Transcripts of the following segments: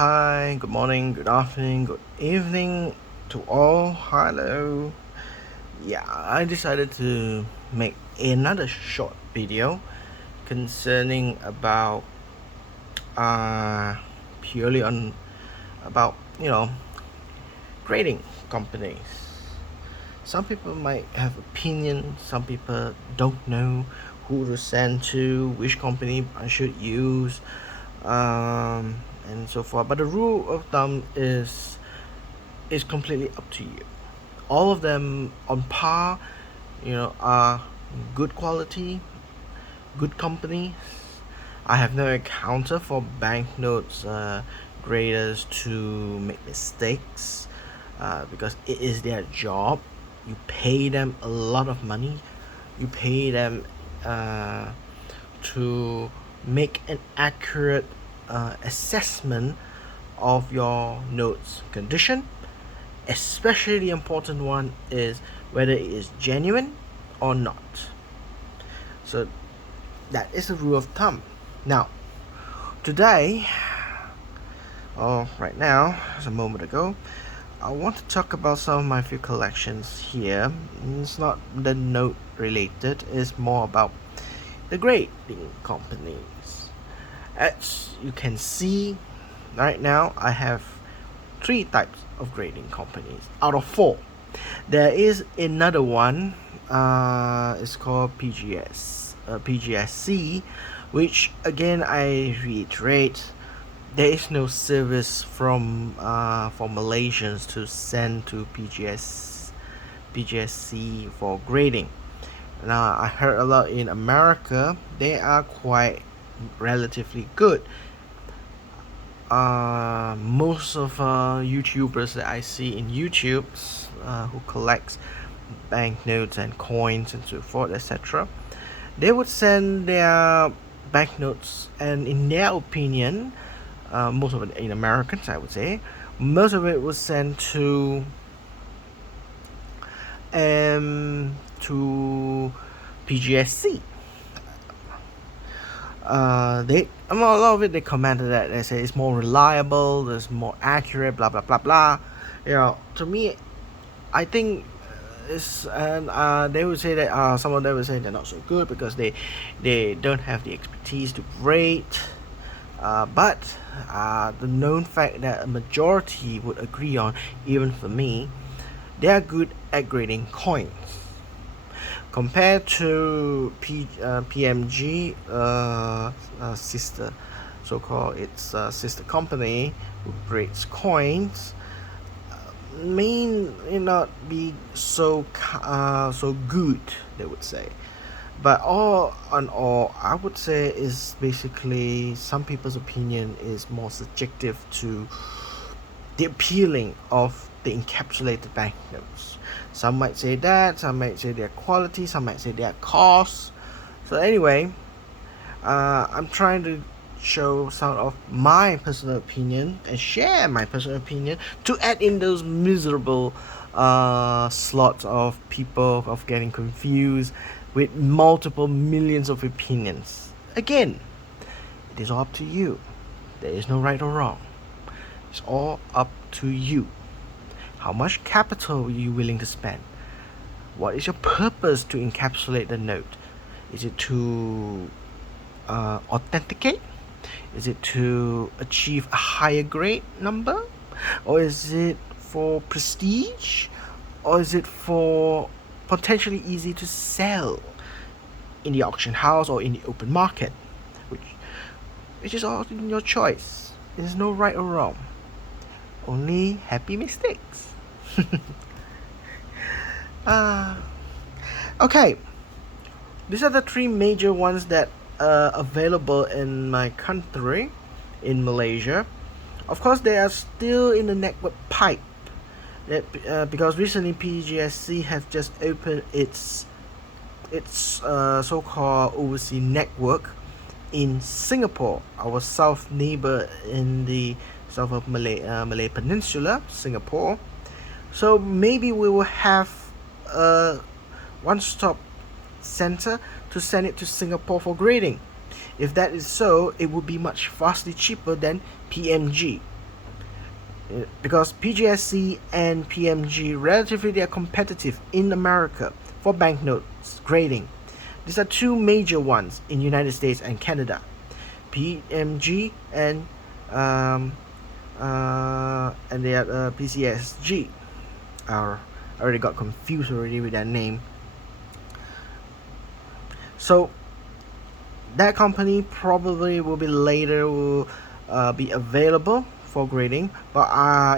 Hi, good morning, good afternoon, good evening to all. Hello. Yeah, I decided to make another short video concerning about uh purely on about grading companies. Some people might have opinions, some people don't know who to send to, which company I should use, and so forth. But the rule of thumb is completely up to you. All of them on par, are good quality, good companies. I have no encounter for banknotes graders to make mistakes because it is their job. You pay them a lot of money. You pay them uh, to make an accurate assessment of your note's condition. Especially the important one is whether it is genuine or not. So that is a rule of thumb. Now, today, or right now, as a moment ago, I want to talk about some of my few collections here. It's not the note related, it's more about the grading companies. As you can see, right now I have three types of grading companies out of four. There is another one. It's called PGSC, which again I reiterate, there is no service from for Malaysians to send to PGSC for grading. Now I heard a lot in America. They are quite relatively good. Most of YouTubers that I see in YouTube who collects banknotes and coins and so forth, etc., they would send their banknotes, and in their opinion, most of it in Americans, I would say, most of it was sent to PGSC. A lot of it they commented that they say it's more reliable, it's more accurate, blah blah blah blah. To me, I think it's and they would say that some of them would say they're not so good because they don't have the expertise to grade. But the known fact that a majority would agree on, even for me, they are good at grading coins. Compared to PMG, sister, so-called its sister company who grades coins, may not be so good, they would say. But all in all, I would say is basically some people's opinion is more subjective to the appealing of the encapsulated banknotes. Some might say that, some might say their quality, some might say their cost. So anyway, I'm trying to show some of my personal opinion and share my personal opinion to add in those miserable slots of people of getting confused with multiple millions of opinions. Again, it is all up to you. There is no right or wrong. It's all up to you. How much capital are you willing to spend? What is your purpose to encapsulate the note? Is it to authenticate? Is it to achieve a higher grade number? Or is it for prestige? Or is it for potentially easy to sell in the auction house or in the open market? Which is all in your choice. There's no right or wrong. Only happy mistakes. Okay, these are the three major ones that are available in my country, in Malaysia. Of course, they are still in the network pipe. Because recently PGSC have just opened its so-called overseas network in Singapore, our south neighbor in the south of Malay Peninsula, Singapore. So maybe we will have a one-stop center to send it to Singapore for grading. If that is so, it would be much vastly cheaper than PMG. because PGSC and PMG relatively they are competitive in America for banknotes grading. These are two major ones in United States and Canada. PMG um, and they are PCSG. I already got confused already with that name. So that company probably will be later will be available for grading, but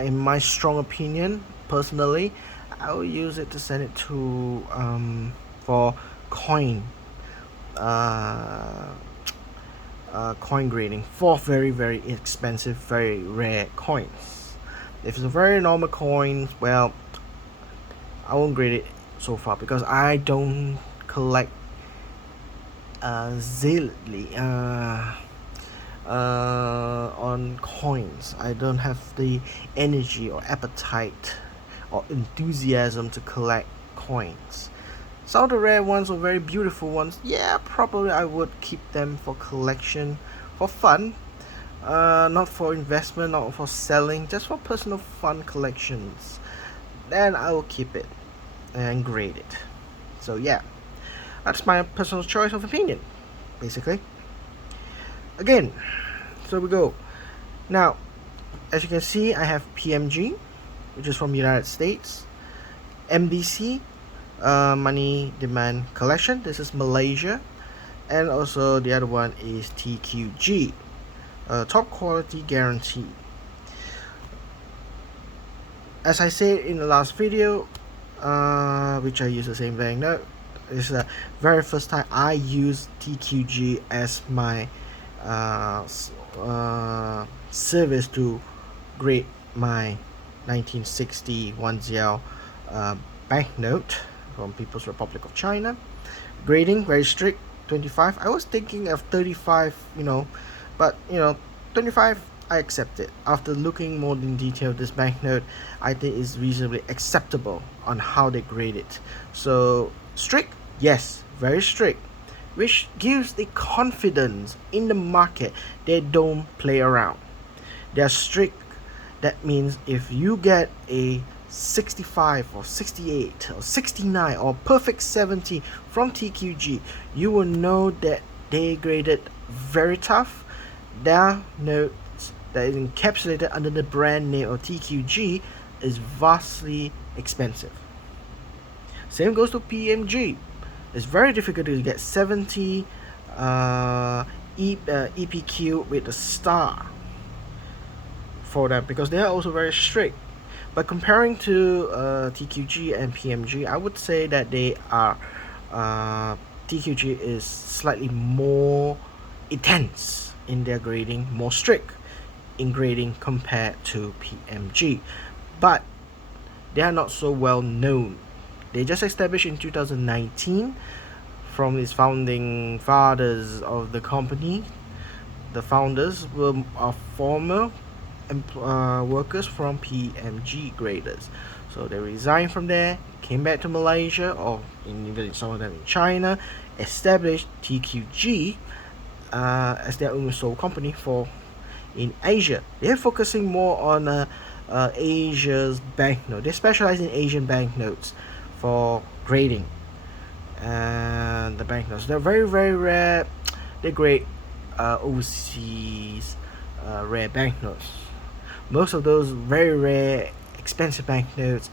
in my strong opinion, personally, I will use it to send it to for coin uh, coin grading for very expensive, very rare coins. If it's a very normal coin, well, I won't grade it so far because I don't collect zealotly on coins. I don't have the energy or appetite or enthusiasm to collect coins. Some of the rare ones or very beautiful ones, yeah, probably I would keep them for collection, for fun, not for investment, not for selling, just for personal fun collections. Then I will keep it and grade it. So yeah, that's my personal choice of opinion, basically. Again, so we go. Now, as you can see, I have PMG, which is from United States, MDC, Money Demand Collection. This is Malaysia, and also the other one is TQG, Top Quality Guarantee. As I said in the last video, which I use the same banknote, this is the very first time I use TQG as my service to grade my 1960 1ZL banknote from People's Republic of China. Grading very strict, 25. I was thinking of 35, but 25 I accept it. After looking more in detail this banknote, I think is reasonably acceptable on how they grade it. So strict, yes, very strict, which gives the confidence in the market. They don't play around. They're strict. That means if you get a 65 or 68 or 69 or perfect 70 from TQG, you will know that they graded very tough. Their notes that is encapsulated under the brand name of TQG is vastly expensive. Same goes to PMG. It's very difficult to get 70 EPQ with a star for them because they are also very strict. But comparing to TQG and PMG, I would say that they are TQG is slightly more intense in their grading, more strict in grading compared to PMG. But they are not so well known. They just established in 2019 from its founding fathers of the company. The founders were former workers from PMG graders. So they resigned from there, came back to Malaysia, or even some of them in China, established TQG as their own sole company for in Asia. They're focusing more on Asia's banknote. They specialize in Asian banknotes for grading. And the banknotes, they're very rare. They grade overseas rare banknotes. Most of those very rare, expensive banknotes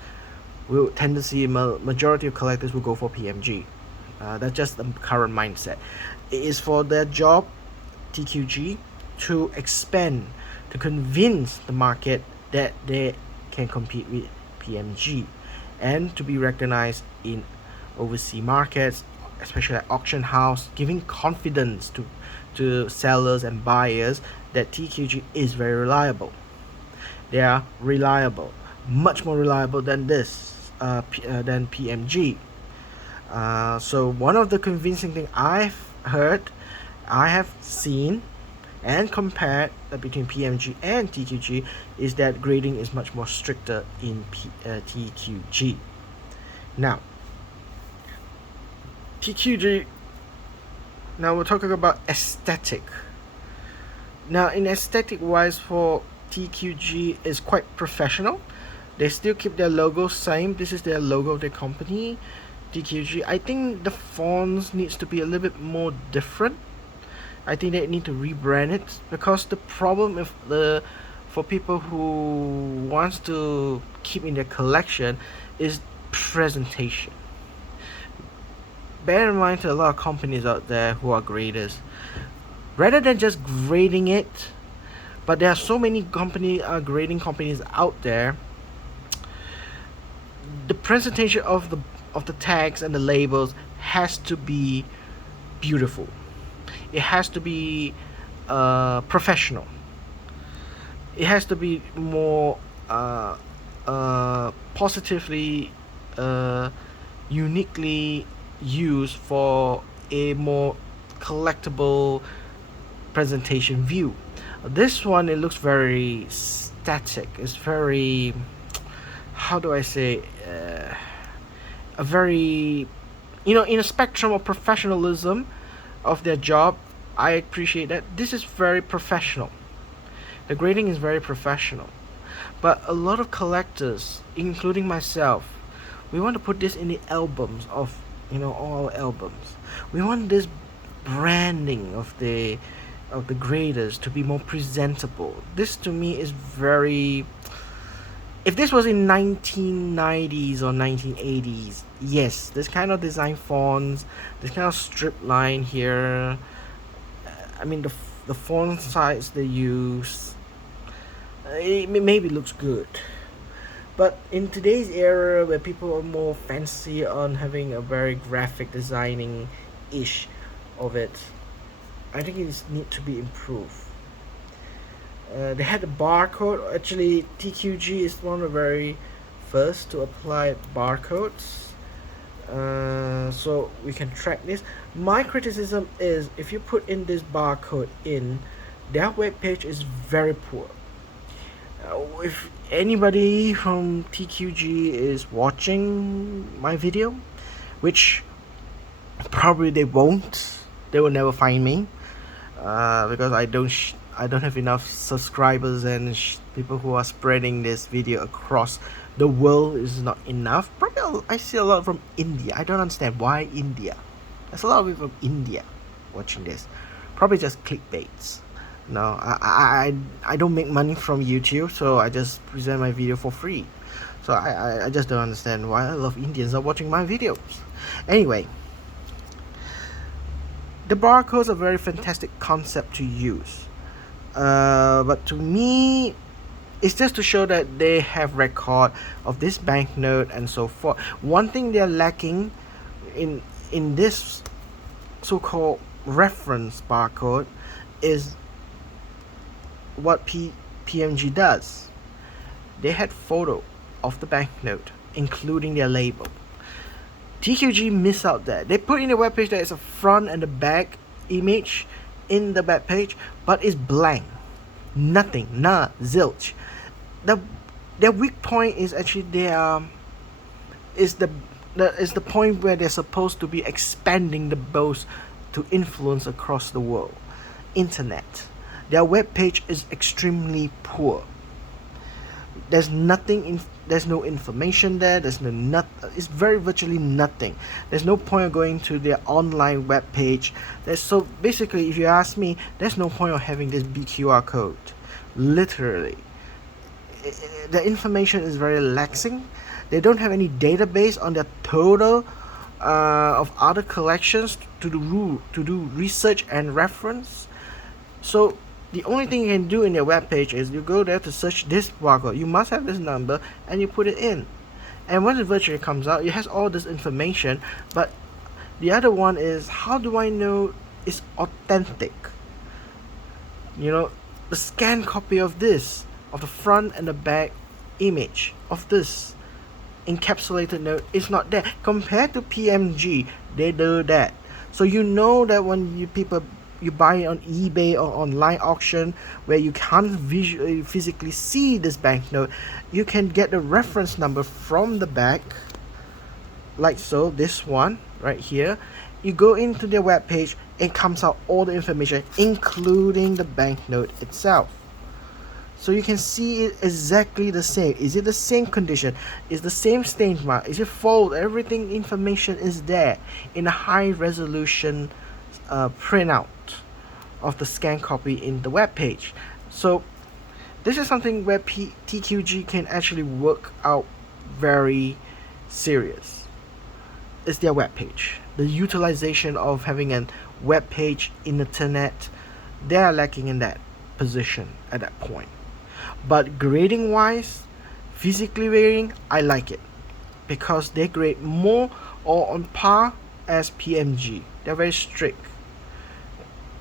will tend to see majority of collectors will go for PMG. That's just the current mindset. It is for their job, TQG, to expand, to convince the market that they can compete with PMG, and to be recognized in overseas markets, especially at auction house, giving confidence to sellers and buyers that TQG is very reliable. They are reliable, much more reliable than than PMG. So one of the convincing thing I have seen and compared between PMG and TQG is that grading is much more stricter in TQG. Now, TQG. Now we're talking about aesthetic. Now, in aesthetic wise, for TQG is quite professional. They still keep their logo same. This is their logo of their company, TQG. I think the fonts needs to be a little bit more different. I think they need to rebrand it, because the problem with the for people who wants to keep in their collection is presentation. Bear in mind, to a lot of companies out there who are graders, rather than just grading it, but there are so many grading companies out there, the presentation of the tags and the labels has to be beautiful. It has to be professional. It has to be more positively, uniquely used for a more collectible presentation view. This one, it looks very static. It's very, how do I say, a very, in a spectrum of professionalism of their job. I appreciate that. This is very professional. The grading is very professional. But a lot of collectors, including myself, we want to put this in the albums of, all our albums. We want this branding of the graders to be more presentable. This to me is very, if this was in 1990s or 1980s, yes, this kind of design fonts, this kind of strip line here, I mean the font size they use, it maybe looks good. But in today's era, where people are more fancy on having a very graphic designing ish of it, I think it need to be improved. They had a barcode. Actually, TQG is one of the very first to apply barcodes, so we can track this. My criticism is, if you put in this barcode in, their web page is very poor. If anybody from TQG is watching my video, which probably they won't, they will never find me, because I don't have enough subscribers, and people who are spreading this video across the world is not enough. Probably I see a lot from India. I don't understand why India. There's a lot of people from India watching this. Probably just clickbaits. No, I don't make money from YouTube, so I just present my video for free. So I just don't understand why a lot of Indians are watching my videos. Anyway, the barcodes are a very fantastic concept to use. But to me, it's just to show that they have record of this banknote and so forth. One thing they're lacking in this so-called reference barcode is what PMG does. They had photo of the banknote, including their label. TQG miss out that. They put in the webpage that is a front and the back image in the web page, but it's blank. Nothing. Nah, zilch. Their weak point is actually is the point where they're supposed to be expanding the boast to influence across the world. Internet. Their web page is extremely poor. There's nothing there's no information there. There's it's very virtually nothing. There's no point of going to their online web page. So basically, if you ask me, there's no point of having this BQR code. Literally, the information is very lacking. They don't have any database on their total of other collections to do research and reference. So the only thing you can do in your web page is you go there to search this barcode. You must have this number and you put it in. And when it virtually comes out, it has all this information. But the other one is, how do I know it's authentic? The scanned copy of this, of the front and the back image of this encapsulated note is not there. Compared to PMG, they do that. So that when you buy it on eBay or online auction, where you can't physically see this banknote, you can get the reference number from the back, like so. This one right here, you go into their web page, it comes out all the information, including the banknote itself. So you can see it exactly the same. Is it the same condition? Is the same stain mark? Is it fold? Everything information is there in a high resolution printout of the scan copy in the web page. So this is something where TQG can actually work out very serious. It's their web page. The utilization of having a web page in internet, they are lacking in that position at that point. But grading wise, physically grading, I like it because they grade more or on par as PMG. They're very strict.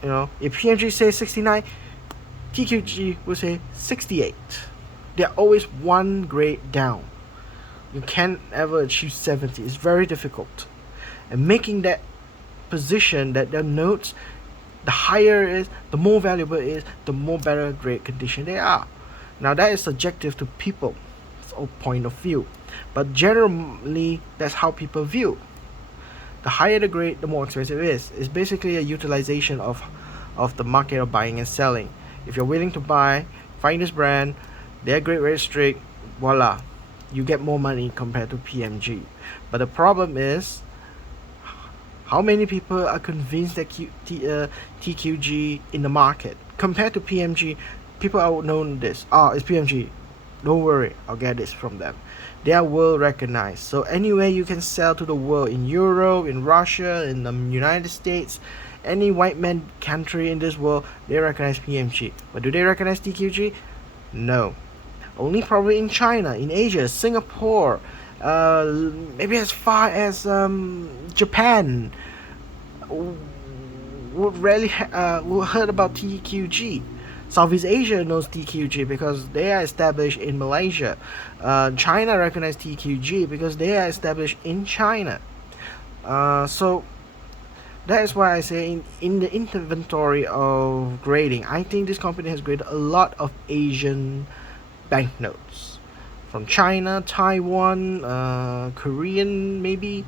You know, if PMG says 69, TQG will say 68. They're always one grade down. You can't ever achieve 70. It's very difficult. And making that position, that their notes, the higher it is, the more valuable it is, the more better grade condition they are. Now that is subjective to people, it's a point of view, but generally that's how people view. The higher the grade, the more expensive it is. It's basically a utilization of the market of buying and selling. If you're willing to buy, find this brand, their grade very strict, voila, you get more money compared to PMG. But the problem is, how many people are convinced that TQG in the market compared to PMG? People are known this. It's PMG. Don't worry, I'll get this from them. They are world recognized. So anywhere you can sell to the world, in Europe, in Russia, in the United States, any white man country in this world, they recognize PMG. But do they recognize TQG? No. Only probably in China, in Asia, Singapore, maybe as far as Japan would rarely would heard about TQG. Southeast Asia knows TQG because they are established in Malaysia. China recognizes TQG because they are established in China. So that is why I say in the inventory of grading, I think this company has graded a lot of Asian banknotes from China, Taiwan, Korean maybe,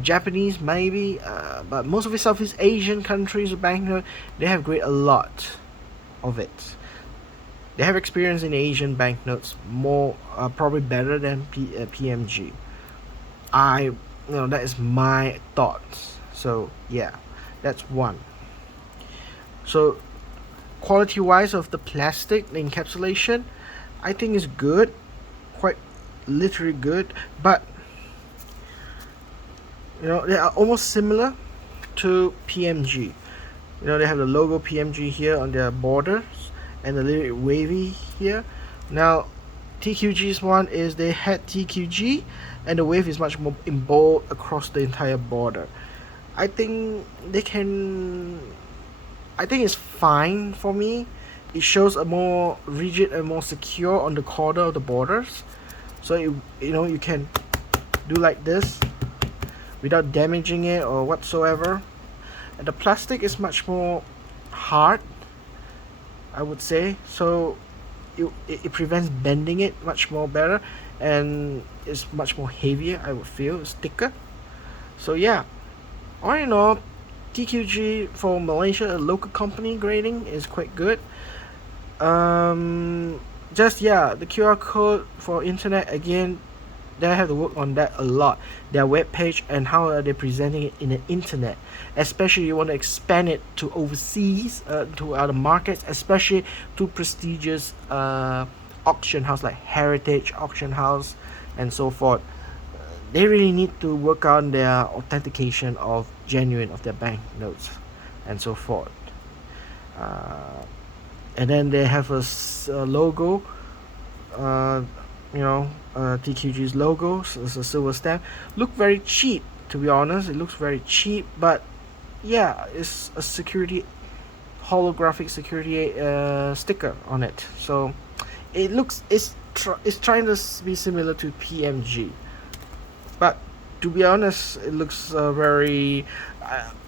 Japanese maybe, but most of the Southeast Asian countries of banknote, they have graded a lot of it. They have experience in Asian banknotes more, probably better than PMG. That is my thoughts. So yeah, that's one. So quality wise of the plastic, the encapsulation, I think is good, quite literally good, but they are almost similar to PMG. They have the logo PMG here on their borders and a little wavy here. Now TQG's one is they had TQG and the wave is much more in bold across the entire border. I think it's fine for me. It shows a more rigid and more secure on the corner of the borders, so you can do like this without damaging it or whatsoever. And the plastic is much more hard, I would say, so it prevents bending it much more better, and it's much more heavier, I would feel. It's thicker. So yeah, all in all, TQG for Malaysia, a local company, grading is quite good. The QR code for internet, again, they have to work on that a lot. Their web page and how are they presenting it in the internet, especially you want to expand it to overseas, to other markets, especially to prestigious auction house like Heritage Auction House and so forth. They really need to work on their authentication of genuine of their banknotes and so forth. And then they have a logo, TQG's logo, so it's a silver stamp. Look very cheap, to be honest. It looks very cheap, but yeah, it's a holographic security sticker on it. So it looks it's trying to be similar to PMG, but to be honest, it looks very.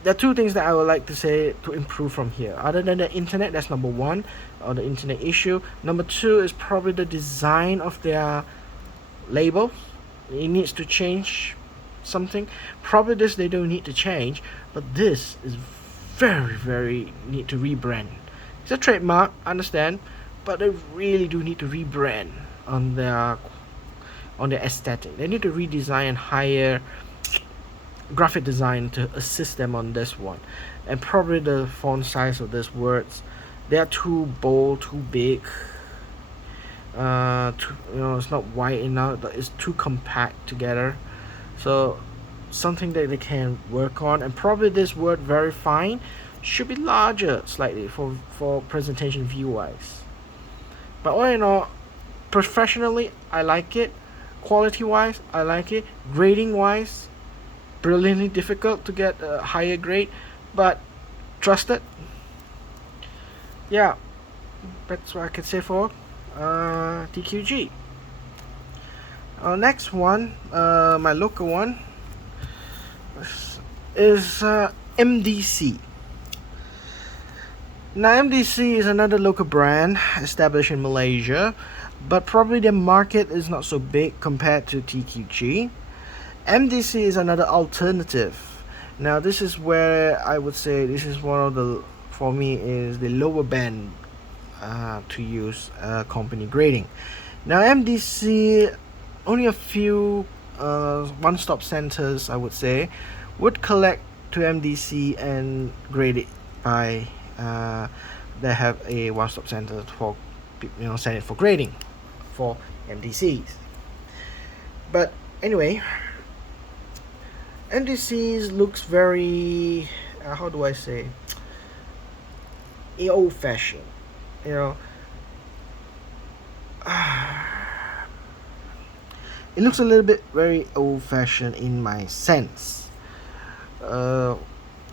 There are two things that I would like to say to improve from here. Other than the internet, that's number one, or the internet issue. Number two is probably the design of their label. It needs to change something. Probably this they don't need to change, but this is very, very need to rebrand. It's a trademark, I understand, but they really do need to rebrand on their aesthetic. They need to redesign and hire graphic design to assist them on this one. And probably the font size of these words, they are too bold, too big. It's not wide enough. It's too compact together. So something that they can work on. And probably this word very fine should be larger slightly for presentation view wise. But all in all, professionally I like it. Quality wise I like it. Grading wise, brilliantly difficult to get a higher grade, but trusted. Yeah, that's what I can say for TQG. Next one, my local one is MDC. Now MDC is another local brand established in Malaysia, but probably the market is not so big compared to TQG. MDC is another alternative. Now this is where I would say this is one of the, for me, is the lower band to use company grading. Now MDC, only a few one-stop centers I would say would collect to MDC and grade it by they have a one-stop center for send it for grading for MDCs. But anyway, MDCs looks very how do I say, old-fashioned, you know. It looks a little bit very old-fashioned in my sense.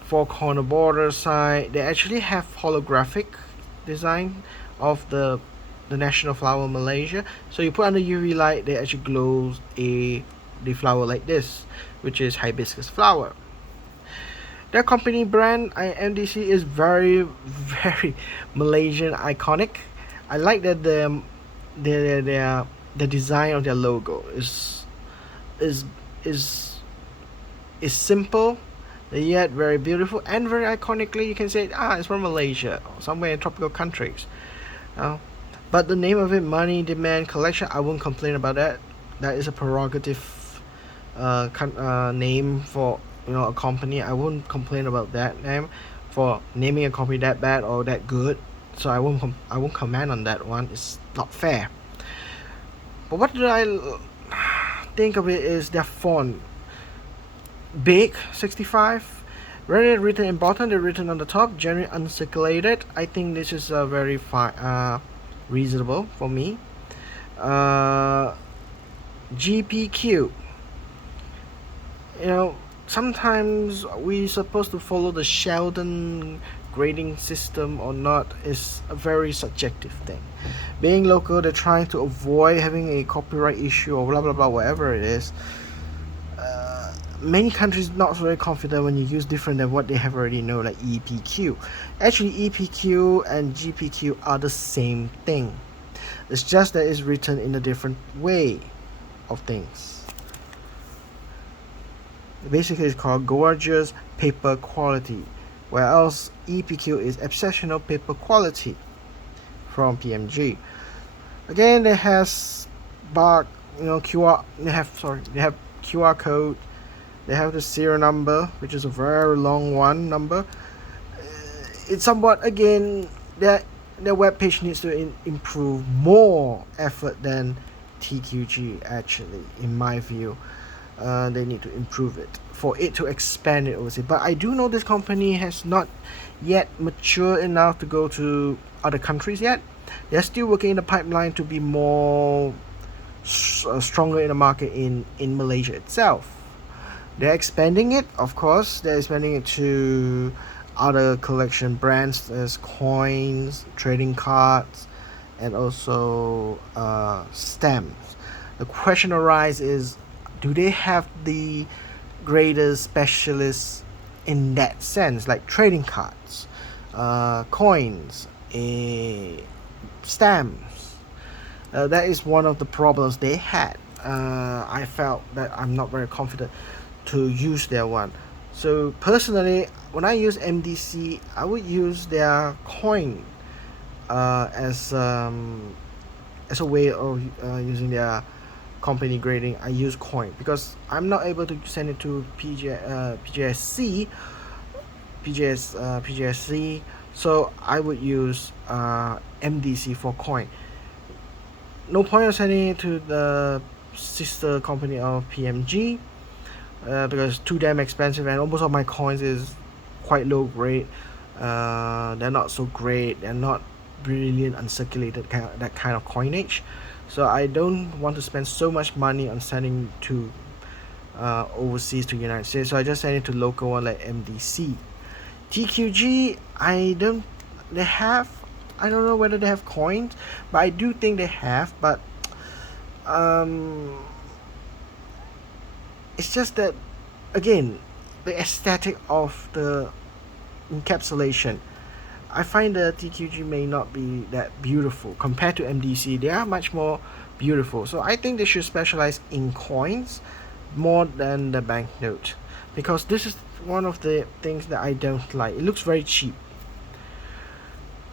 For corner border side, they actually have holographic design of the national flower Malaysia. So you put under UV light, they actually glows the flower like this, which is hibiscus flower. Their company brand MDC is very very Malaysian iconic. I like that the design of their logo is is is simple yet very beautiful and very iconically. You can say it's from Malaysia or somewhere in tropical countries. But the name of it, Money Demand Collection, I won't complain about that. That is a prerogative name for a company. I won't complain about that name for naming a company that bad or that good. So I won't comment on that one. It's not fair. But what do I think of it is their font. Big 65, rarely written in bottom, they're written on the top, generally uncirculated. I think this is a very reasonable for me. GPQ, sometimes we supposed to follow the Sheldon grading system or not is a very subjective thing. Being local, they're trying to avoid having a copyright issue or blah blah blah, whatever it is. Many countries not very confident when you use different than what they have already know, like EPQ. Actually, EPQ and GPQ are the same thing. It's just that it's written in a different way of things. Basically, it's called gorgeous paper quality, whereas EPQ is exceptional paper quality from PMG. Again, they has QR. They have QR code. They have the serial number, which is a very long one number. It's somewhat, again, their web page needs to improve more effort than TQG actually, in my view. They need to improve it for it to expand it overseas. But I do know this company has not yet matured enough to go to other countries yet. They're still working in the pipeline to be more stronger in the market in Malaysia itself. They're expanding it, of course. They're expanding it to other collection brands. There's coins, trading cards, and also stamps. The question arises, do they have the greatest specialists in that sense, like trading cards, coins, stamps? That is one of the problems they had. I felt that I'm not very confident to use their one. So personally, when I use MDC, I would use their coin as a way of using their company grading. I use coin because I'm not able to send it to PGSC, PGSC. So I would use MDC for coin. No point of sending it to the sister company of PMG because too damn expensive, and almost all my coins is quite low grade. They're not so great. They're not brilliant uncirculated that kind of coinage. So I don't want to spend so much money on sending to overseas to United States. So I just send it to local one like MDC. TQG, I don't. They have. I don't know whether they have coins, but I do think they have. But um, it's just that again, the aesthetic of the encapsulation. I find the TQG may not be that beautiful compared to MDC. They are much more beautiful. So I think they should specialize in coins more than the banknote, because this is one of the things that I don't like. It looks very cheap.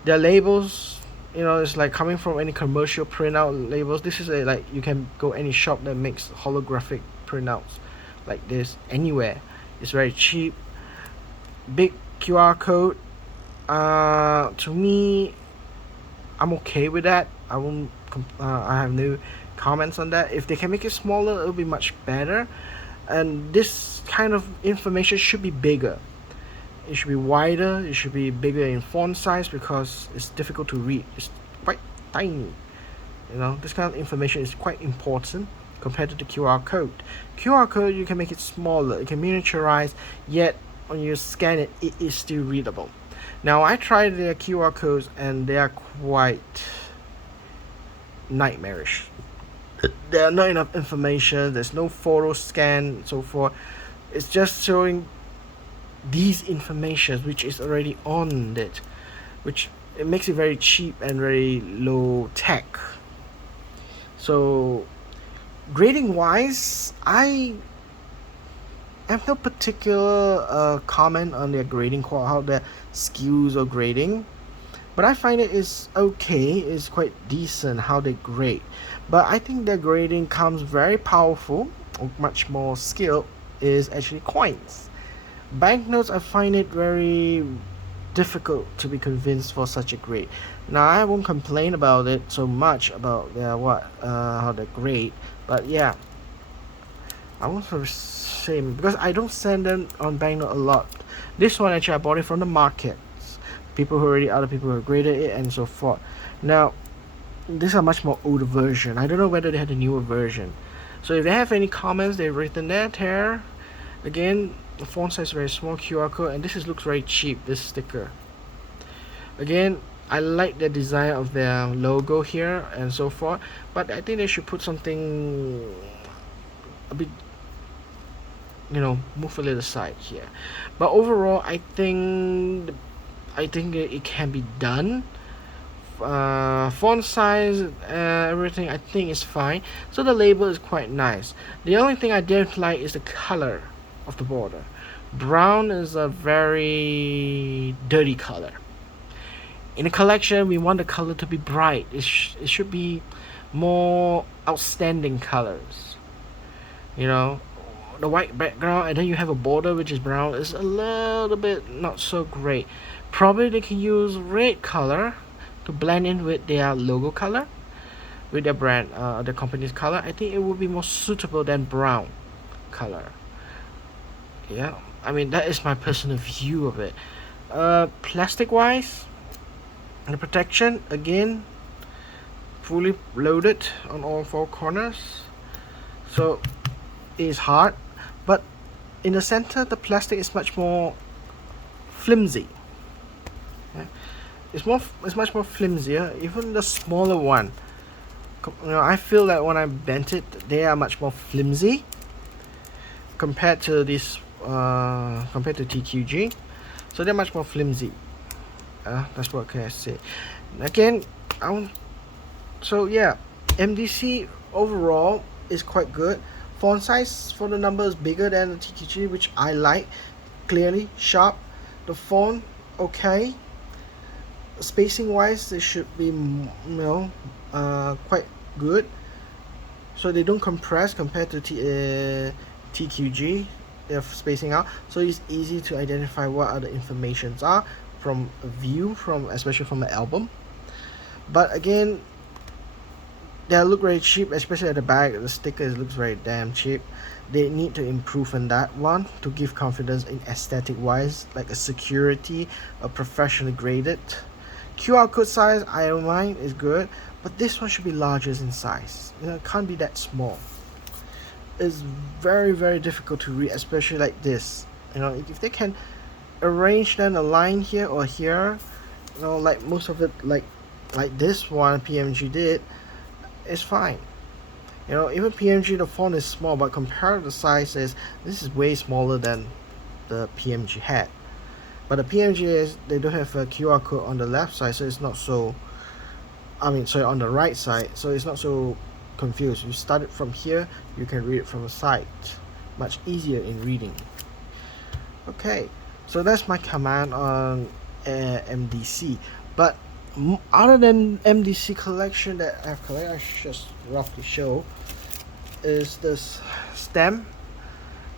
Their labels, it's like coming from any commercial printout labels. This is like you can go any shop that makes holographic printouts like this anywhere. It's very cheap. Big QR code. To me, I'm okay with that. I won't. I have no comments on that. If they can make it smaller, it'll be much better. And this kind of information should be bigger. It should be wider. It should be bigger in font size because it's difficult to read. It's quite tiny. This kind of information is quite important compared to the QR code. QR code, you can make it smaller. You can miniaturize. Yet when you scan it, it is still readable. Now I tried their QR codes and they are quite nightmarish. There are not enough information. There's no photo scan and so forth. It's just showing these information which is already on it, which it makes it very cheap and very low tech. So grading wise, I have no particular comment on their grading, how their skills or grading, but I find it is okay. It's quite decent how they grade, but I think their grading comes very powerful or much more skilled is actually coins. Banknotes, I find it very difficult to be convinced for such a grade. Now I won't complain about it so much about their how they grade, but yeah, I won't say because I don't send them on banknote a lot. This one actually I bought it from the market. Other people who graded it and so forth. Now, these are much more older version. I don't know whether they had a newer version. So if they have any comments, they've written there. Again, the font size is very small, QR code, and looks very cheap. This sticker. Again, I like the design of their logo here and so forth, but I think they should put something a bit, move a little side here. But overall, I think it can be done. Font size, everything I think is fine. So the label is quite nice. The only thing I don't like is the color of the border. Brown is a very dirty color. In a collection, we want the color to be bright. It should be more outstanding colors. The white background and then you have a border which is brown is a little bit not so great. Probably they can use red color to blend in with their logo color, with their brand, the company's color. I think it would be more suitable than brown color. Yeah, I mean that is my personal view of it. Plastic wise, the protection again fully loaded on all four corners, so it is hard, but in the center the plastic is much more flimsy. Yeah. It's much more flimsier. Even the smaller one, I feel that when I bent it, they are much more flimsy compared to this compared to TQG. So they're much more flimsy. That's what can I say. Again, so yeah, MDC overall is quite good. Font size for the number is bigger than the TQG, which I like. Clearly sharp. The font okay. spacing wise, they should be quite good, so they don't compress compared to TQG. They're spacing out, so it's easy to identify what other informations are from a view, from especially from an album. But again, they look very cheap, especially at the back. The sticker looks very damn cheap. They need to improve on that one to give confidence in aesthetic wise, like a security, a professionally graded. QR code size, I don't mind, is good, but this one should be larger in size. It can't be that small. It's very difficult to read, especially like this. If they can arrange then a line here or here, like most of it, like this one PMG did, it's fine. Even PMG, the font is small, but compared to the sizes, this is way smaller than the PMG had. But the PMG is, they don't have a QR code on the left side, so it's not so, sorry, on the right side, so it's not so confused. You start it from here, you can read it from the side. Much easier in reading. Okay, so that's my command on MDC. But other than MDC collection that I've collected, I just roughly show is this stamp.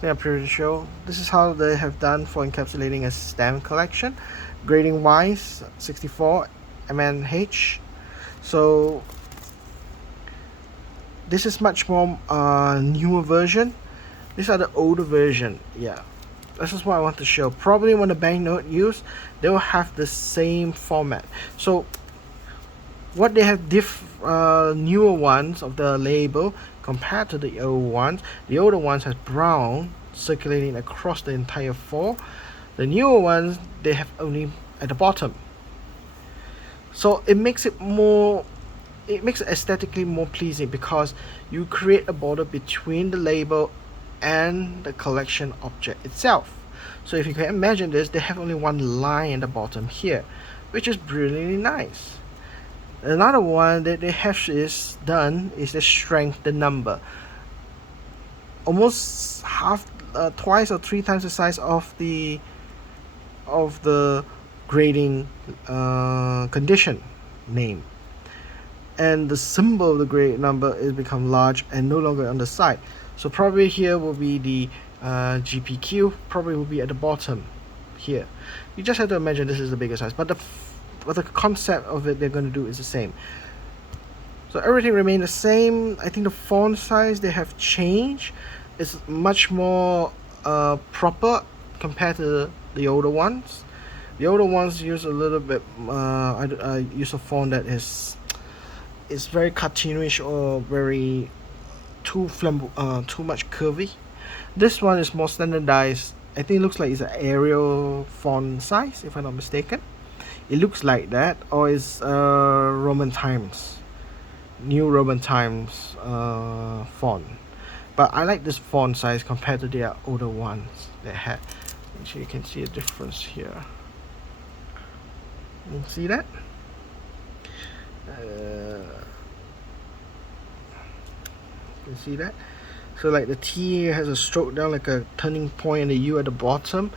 I'm pretty sure this is how they have done for encapsulating a stamp collection. Grading wise, 64 MNH. So this is much more newer version. These are the older version. Yeah, this is what I want to show. Probably when the banknote use, they will have the same format. So what they have newer ones of the label compared to the old ones. The older ones has brown circulating across the entire four. The newer ones, they have only at the bottom. So it makes it aesthetically more pleasing, because you create a border between the label and the collection object itself. So if you can imagine this, they have only one line at the bottom here, which is brilliantly nice. Another one that they have done is the strength, the number. Almost twice or three times the size of the grading condition name. And the symbol of the grade number is become large and no longer on the side. So probably here will be the GPQ, probably will be at the bottom here. You just have to imagine this is the bigger size, but the concept of it they're going to do is the same. So everything remains the same. I think the font size they have changed. It's much more proper compared to the older ones. The older ones use a little bit I use a font that is very cartoonish or very too much curvy. This one is more standardized. I think it looks like it's an Arial font size, if I'm not mistaken. It looks like that, or it's Roman Times, New Roman Times font. But I like this font size compared to their older ones they had. Actually, you can see a difference here. You see that? You can see that? So like the T has a stroke down like a turning point, and the U at the bottom.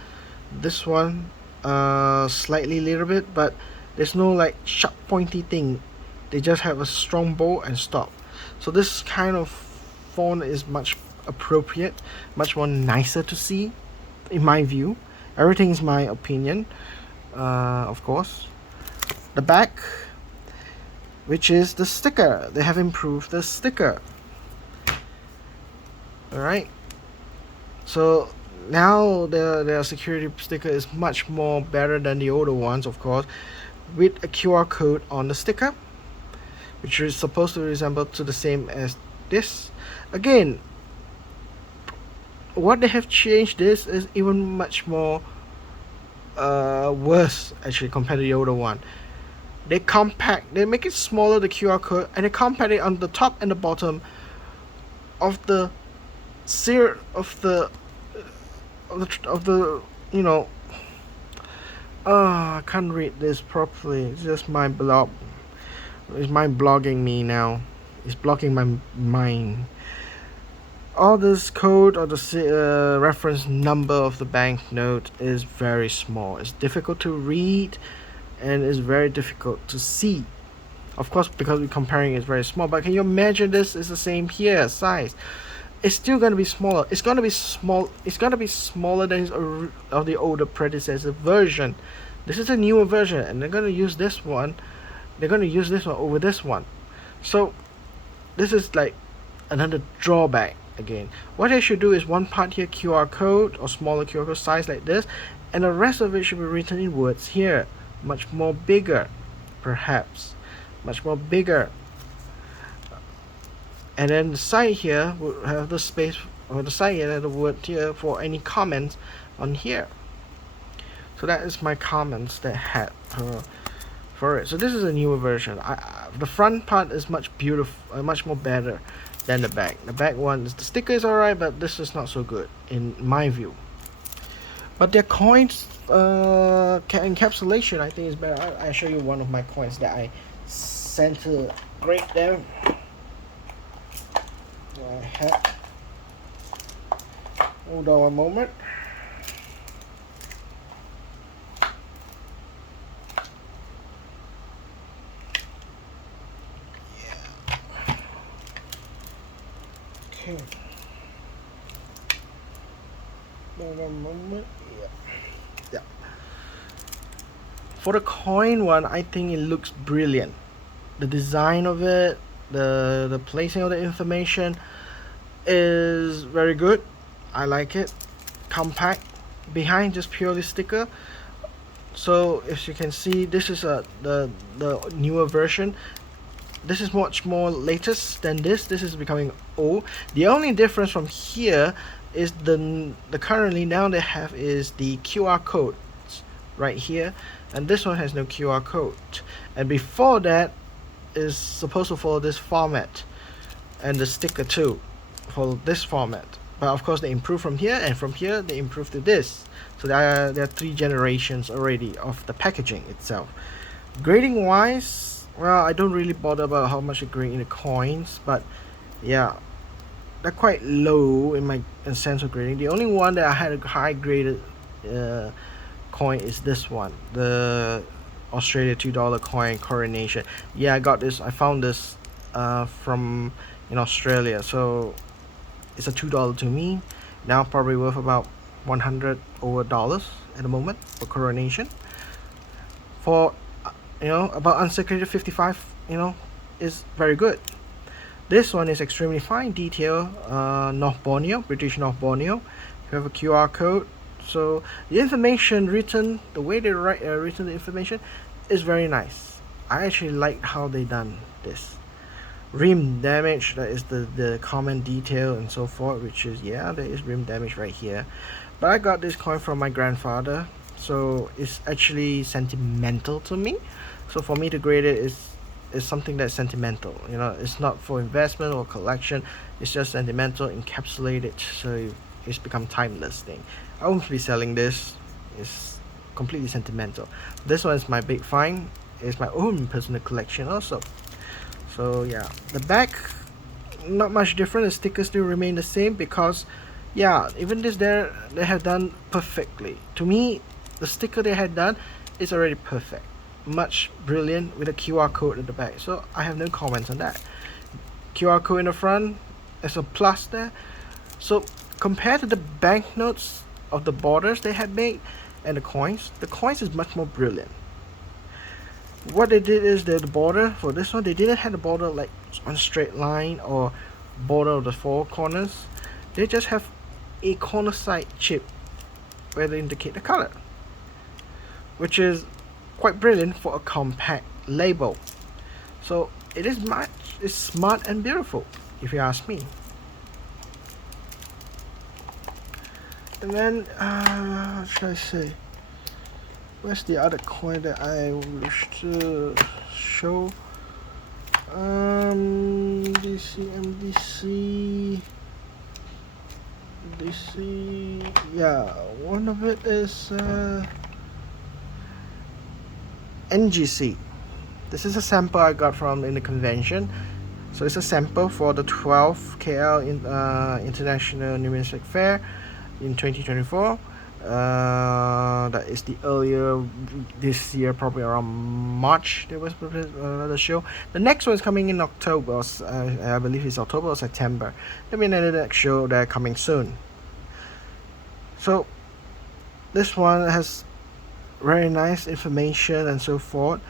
This one slightly little bit, but there's no like sharp pointy thing. They just have a strong bold and stop. So this kind of font is much appropriate, much more nicer to see, in my view. Everything is my opinion, of course. The back, which is the sticker, they have improved the sticker. Alright, so now their security sticker is much more better than the older ones, of course, with a QR code on the sticker, which is supposed to resemble to the same as this. Again, what they have changed this is even much more worse actually compared to the older one. They make it smaller, the QR code, and they compact it on the top and the bottom of the I can't read this properly. It's just my blog. It's mind blogging me now. It's blocking my mind. All this code or the reference number of the banknote is very small. It's difficult to read. and it's very difficult to see. Of course, because we're comparing, it's very small. But can you imagine this is the same here size? It's still gonna be smaller. It's gonna be small. It's gonna be smaller than of the older predecessor version. This is a newer version, and they're gonna use this one. They're gonna use this one over this one. So this is like another drawback again. What I should do is one part here QR code or smaller QR code size like this, and the rest of it should be written in words here, much more bigger, perhaps, much more bigger. And then the side here will have the space, or the side here, the word here for any comments on here. So that is my comments that had for it. So this is a newer version. The front part is much beautiful, much more better than the back. The back one is, the sticker is alright, but this is not so good in my view. But their coins encapsulation, I think, is better. I'll show you one of my coins that I sent to grade them. I had. Hold on a moment. Okay. Hold on a moment. Yeah. For the coin one, I think it looks brilliant. The design of it, the placing of the information is very good. I like it. Compact. Behind just purely sticker. So as you can see, this is the newer version. This is much more latest than this. This is becoming old. The only difference from here is the currently now they have is the QR code right here, and this one has no QR code. And before that is supposed to follow this format, and the sticker too follow this format. But of course they improve from here, and from here they improve to this. So there are 3 generations already of the packaging itself. Grading wise, well, I don't really bother about how much I grade in the coins, but yeah, they're quite low in my sense of grading. The only one that I had a high graded coin is this one, the Australia $2 coin coronation. Yeah, I got this. I found this from in Australia, so it's a $2 to me. Now probably worth about $100 over at the moment for coronation. For about unsecreted 55, is very good. This one is extremely fine detail. North Borneo, British North Borneo. You have a QR code. So the information written, the way they write written the information is very nice. I actually like how they done this. Rim damage, that is the common detail and so forth, which is, yeah, there is rim damage right here. But I got this coin from my grandfather, so it's actually sentimental to me. So for me to grade it is something that's sentimental. It's not for investment or collection. It's just sentimental, encapsulated, so it's become timeless thing. I won't be selling this. It's completely sentimental. This one is my big find. It's my own personal collection also. So yeah, the back, not much different. The stickers still remain the same because, yeah, even this they have done perfectly. To me, the sticker they had done is already perfect. Much brilliant with a QR code at the back. So I have no comments on that. QR code in the front, there's a plus there. So compared to the banknotes of the borders they had made and the coins is much more brilliant. What they did is that the border for this one, they didn't have the border like on a straight line or border of the 4 corners. They just have a corner side chip where they indicate the color, which is quite brilliant for a compact label. So it's smart and beautiful, if you ask me. And then what should I say? Where's the other coin that I wish to show? MDC. Yeah, one of it is NGC. This is a sample I got from in the convention. So it's a sample for the 12th KL International Numismatic Fair in 2024. That is the earlier this year, probably around March. There was another show. The next one is coming in October. I believe it's October or September. There'll be another next show that coming soon. So this one has very nice information and so forth.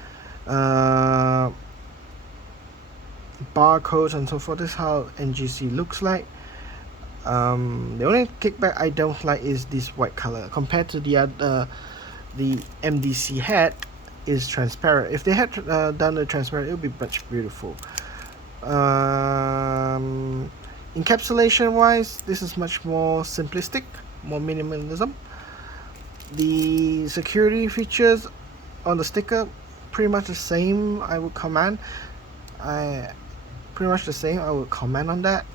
Barcodes and so forth. This is how NGC looks like. The only kickback I don't like is this white color compared to the other. The MDC head is transparent. If they had done the transparent, it would be much beautiful. Encapsulation wise, this is much more simplistic, more minimalism. The security features on the sticker, pretty much the same. I would comment. I would comment on that.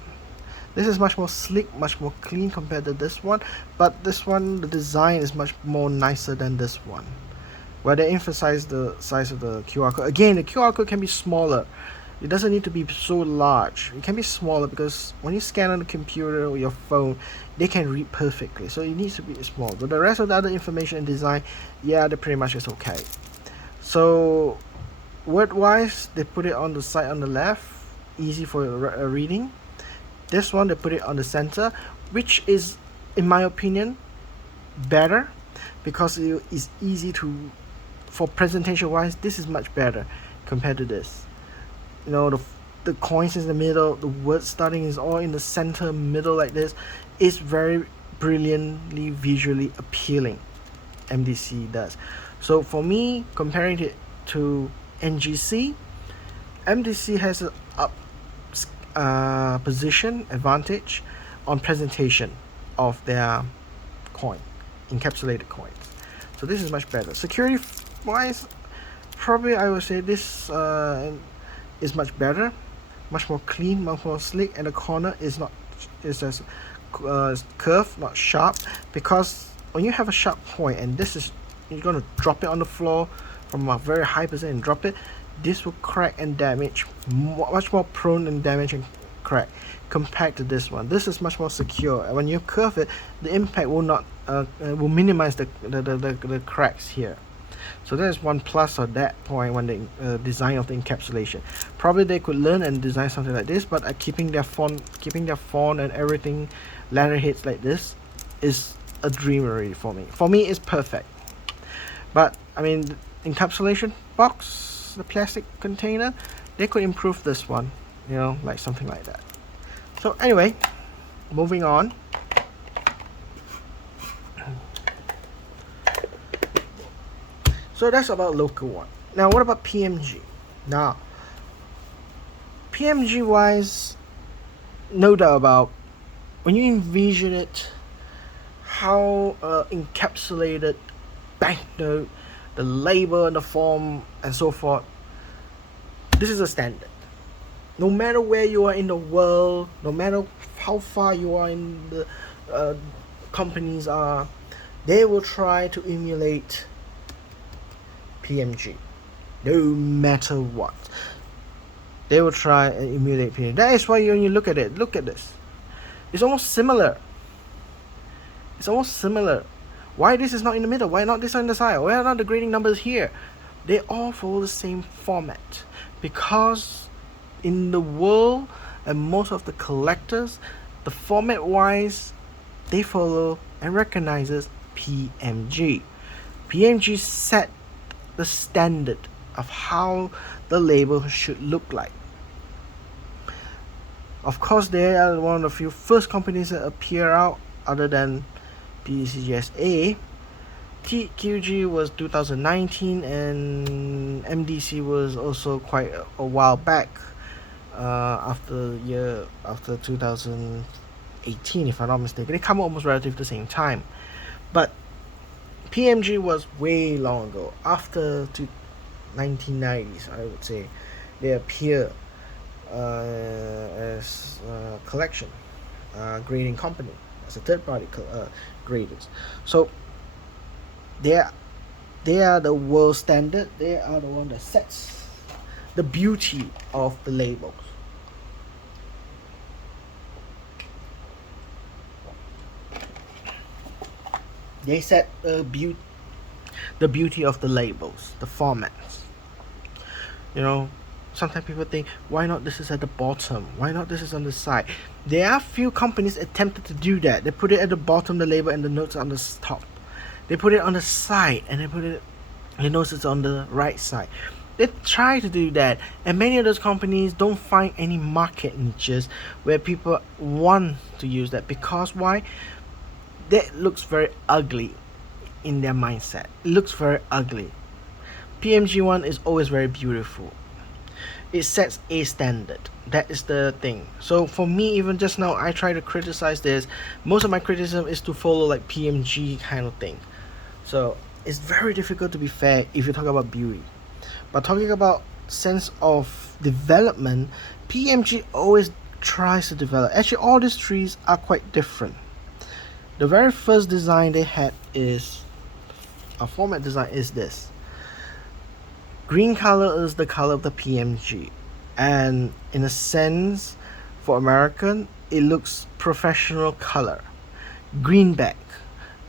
This is much more sleek, much more clean compared to this one, but this one, the design is much more nicer than this one, where they emphasize the size of the QR code. Again, the QR code can be smaller. It doesn't need to be so large. It can be smaller because when you scan on the computer or your phone, they can read perfectly. So it needs to be small. But the rest of the other information and design, yeah, they're pretty much is okay. So word-wise, they put it on the side on the left, easy for reading. This one, they put it on the center, which is, in my opinion, better because it is easy to, for presentation wise, this is much better compared to this. You know, the coins in the middle, the word starting is all in the center middle like this. It's very brilliantly visually appealing. MDC does. So for me, comparing it to NGC, MDC has a up position advantage on presentation of their coin, encapsulated coins. So this is much better. Security wise, probably I would say this is much better, much more clean, much more sleek, and the corner is as curved, not sharp, because when you have a sharp point and this is, you're going to drop it on the floor from a very high position and drop it, this will crack and damage, much more prone and damage and crack compared to this one. This is much more secure, and when you curve it, the impact will not will minimize the cracks here. So that is one plus of that point when the design of the encapsulation. Probably they could learn and design something like this, but keeping their font and everything letterheads like this is a dream already for me. For me, it's perfect. But I mean, the encapsulation box, the plastic container, they could improve this one, you know, like something like that. So anyway, moving on. So that's about local one. Now what about PMG? Now PMG wise, no doubt about, when you envision it, how encapsulated banknote, the label and the form and so forth, this is a standard. No matter where you are in the world, no matter how far you are in the companies are, they will try to emulate PMG, no matter what. They will try and emulate PMG. That is why when you look at it, look at this. It's almost similar. Why this is not in the middle? Why not this on the side? Why are not the grading numbers here? They all follow the same format, because in the world and most of the collectors, the format wise, they follow and recognizes PMG. PMG set the standard of how the label should look like. Of course, they are one of the few first companies that appear out, other than PCGSA. TQG was 2019, and MDC was also quite a while back, after 2018, if I'm not mistaken. They come almost relatively the same time, but PMG was way long ago, after 1990s, I would say. They appear as a collection grading company, as a third party graders. So they are the world standard. They are the one that sets the beauty of the labels. They set the beauty of the labels, the formats. You know, sometimes people think, why not this is at the bottom? Why not this is on the side? There are few companies attempted to do that. They put it at the bottom, the label, and the notes on the top. They put it on the side, and they put it, the notes is on the right side. They try to do that, and many of those companies don't find any market niches where people want to use that, because why? That looks very ugly in their mindset. It looks very ugly. PMG one is always very beautiful. It sets a standard. That is the thing. So for me, even just now, I try to criticize this. Most of my criticism is to follow like PMG kind of thing. So it's very difficult to be fair if you talk about beauty. But talking about sense of development, PMG always tries to develop. Actually, all these trees are quite different. The very first design they had is a format design is this. Green color is the color of the PMG, and in a sense, for American, it looks professional color. Greenback,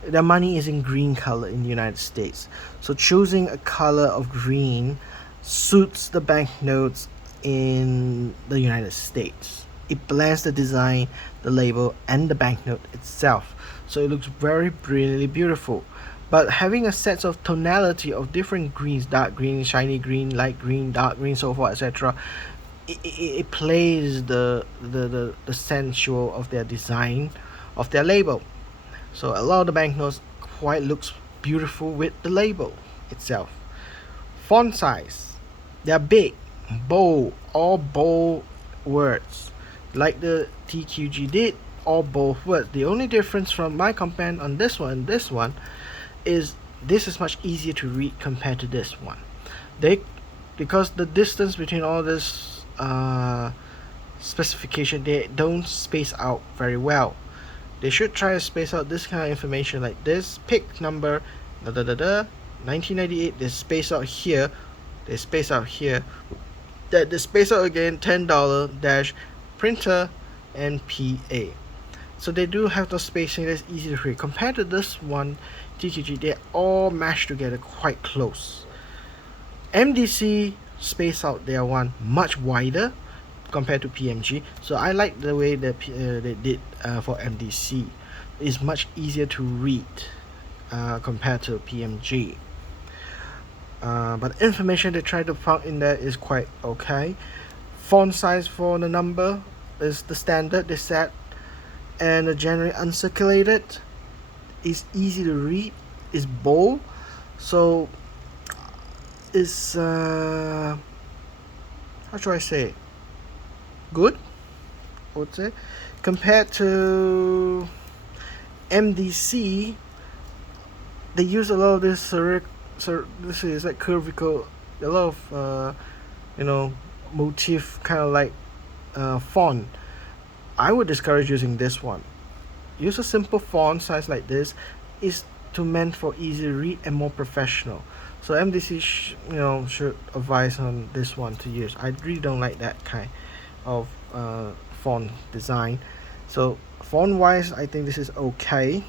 the money is in green color in the United States, so choosing a color of green suits the banknotes in the United States. It blends the design, the label, and the banknote itself, so it looks very brilliantly beautiful. But having a set of tonality of different greens, dark green, shiny green, light green, dark green, so forth, etc., it plays the sensual of their design, of their label. So a lot of the banknotes quite looks beautiful with the label itself. Font size, they're big, bold, all bold words, like the TQG did, all bold words. The only difference from my companion on this one and this one is this is much easier to read compared to this one. They, because the distance between all this specification, they don't space out very well. They should try to space out this kind of information like this. Pick number 1998. They space out here. They space out here. That they space out again. $10 dash printer and PA. So they do have the spacing that's easy to read. Compared to this one, TQG, they're all mashed together quite close. MDC space out their one much wider compared to PMG. So I like the way that they did for MDC. It's much easier to read compared to PMG. But information they try to put in there is quite okay. Font size for the number is the standard they set, and the generally uncirculated is easy to read, is bold, so it's how should I say, good, I would say. Compared to MDC, they use a lot of this this is like curvical, a lot of motif kind of like font. I would discourage using this one. Use a simple font size like this. Is to meant for easy read and more professional. So MDC should advise on this one to use. I really don't like that kind of font design. So font wise, I think this is okay.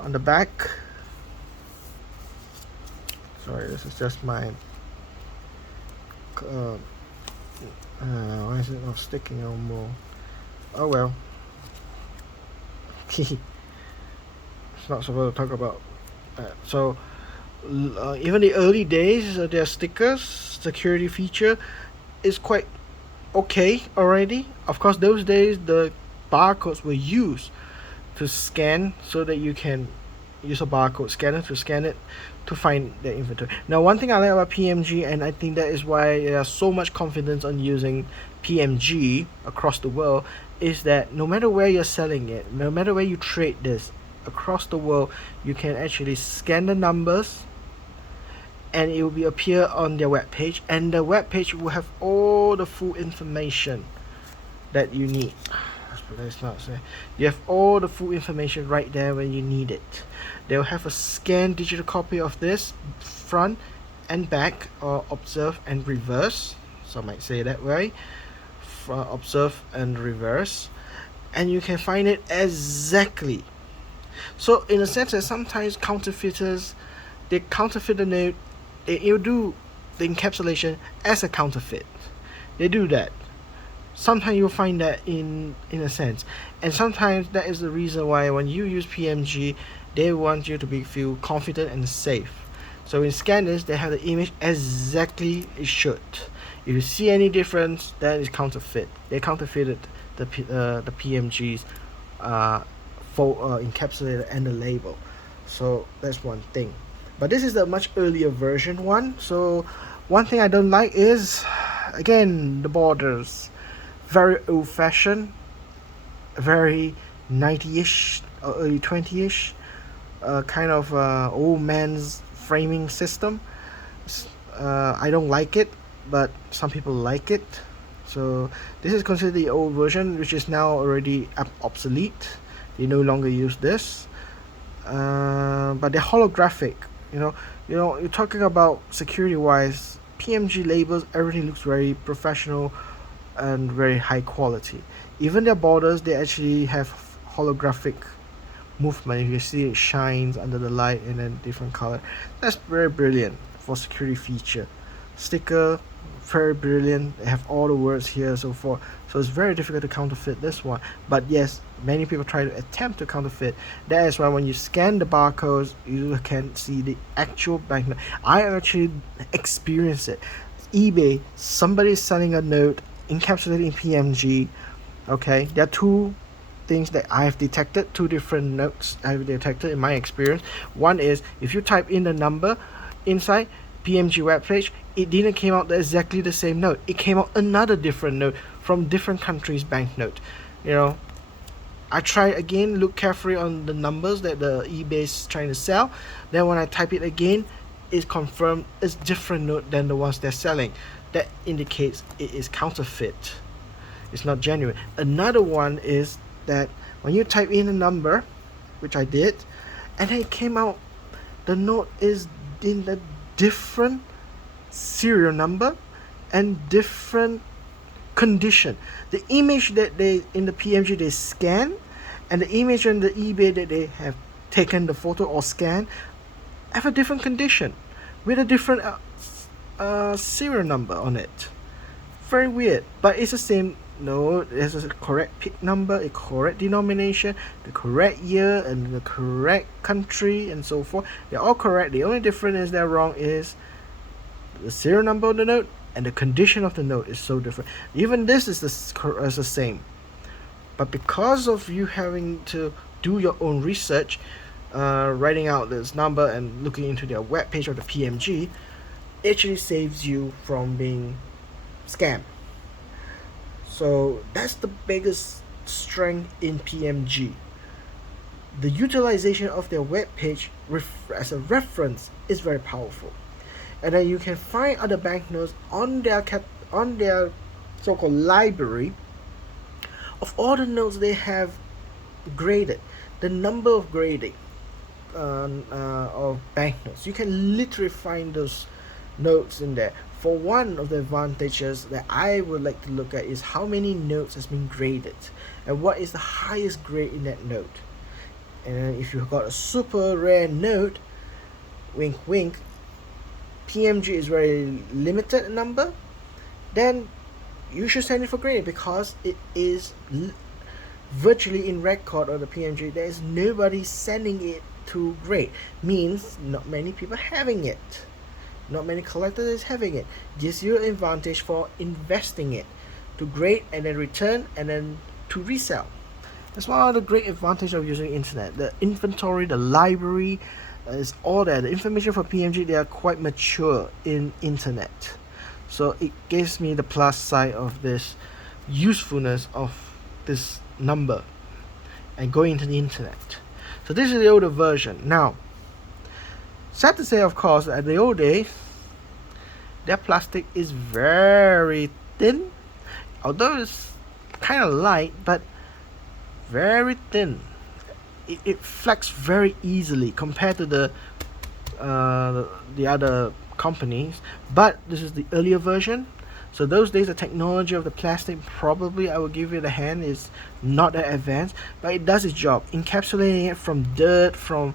On the back, sorry, this is just my why is it not sticking no more? Oh well. It's not supposed to talk about that. So even the early days, their stickers security feature is quite okay already. Of course, those days the barcodes were used to scan, so that you can use a barcode scanner to scan it to find the inventory. Now, one thing I like about PMG, and I think that is why there's so much confidence on using PMG across the world, is that no matter where you're selling it, no matter where you trade this across the world, you can actually scan the numbers and it will be appear on their web page, and the web page will have all the full information that you need. Let's not say you have all the full information right there when you need it. They'll have a scanned digital copy of this front and back, or observe and reverse, some might say that way, observe and reverse, and you can find it exactly So in a sense that sometimes counterfeiters, they counterfeit the note, you do the encapsulation as a counterfeit. They do that. Sometimes you'll find that in a sense, and sometimes that is the reason why when you use PMG, they want you to be feel confident and safe. So in scanners, they have the image exactly it should. If you see any difference, that is counterfeit. They counterfeited the PMG's encapsulator and the label. So that's one thing. But this is the much earlier version one. So one thing I don't like is, again, the borders. Very old-fashioned, very 90-ish or early 20-ish, kind of old man's framing system. I don't like it, but some people like it. So this is considered the old version, which is now already obsolete. They no longer use this, but they're holographic. You're talking about security-wise. PMG labels, everything looks very professional and very high quality. Even their borders, they actually have holographic movement. If you see, it shines under the light and then different color. That's very brilliant for security feature. Sticker, very brilliant. They have all the words here, so forth. So it's very difficult to counterfeit this one. But yes, many people try to attempt to counterfeit. That is why when you scan the barcodes, you can see the actual banknote. I actually experienced it. eBay, somebody is selling a note encapsulated in PMG. Okay, there are two things that I have detected, two different notes I have detected in my experience. One is if you type in the number inside PMG webpage, it didn't came out exactly the same note. It came out another different note from different countries' banknote. I try again, look carefully on the numbers that the eBay is trying to sell. Then when I type it again, it's confirmed it's different note than the ones they're selling. That indicates it is counterfeit. It's not genuine. Another one is that when you type in a number, which I did, and then it came out, the note is in a different serial number and different condition. The image that they in the PMG they scan, and the image on the eBay that they have taken the photo or scan, have a different condition with a different serial number on it. Very weird, but it's the same note. There's a correct PIC number, a correct denomination, the correct year, and the correct country, and so forth. They're all correct. The only difference is they're wrong is the serial number of the note and the condition of the note is so different. Even this is the same, but because of you having to do your own research, writing out this number and looking into their web page of the PMG, it actually saves you from being scammed. So that's the biggest strength in PMG. The utilization of their web page as a reference is very powerful, and then you can find other banknotes on their so-called library of all the notes they have graded, the number of grading of banknotes. You can literally find those notes in there. For one of the advantages that I would like to look at is how many notes has been graded and what is the highest grade in that note. And if you've got a super rare note, wink wink, PMG is very limited number, then you should send it for grading because it is virtually in record of the PMG. There is nobody sending it to grade. Means not many people having it. Not many collectors is having it. Gives you an advantage for investing it to grade and then return and then to resell. That's one of the great advantage of using internet. The inventory, the library, is all there. The information for PMG, they are quite mature in internet. So it gives me the plus side of this usefulness of this number and going into the internet. So this is the older version. Now, sad to say, of course, at the old days, their plastic is very thin, although it's kind of light, but very thin. It flex very easily compared to the other companies. But this is the earlier version, So those days, the technology of the plastic, probably I would give it a hand, is not that advanced, but it does its job, encapsulating it from dirt, from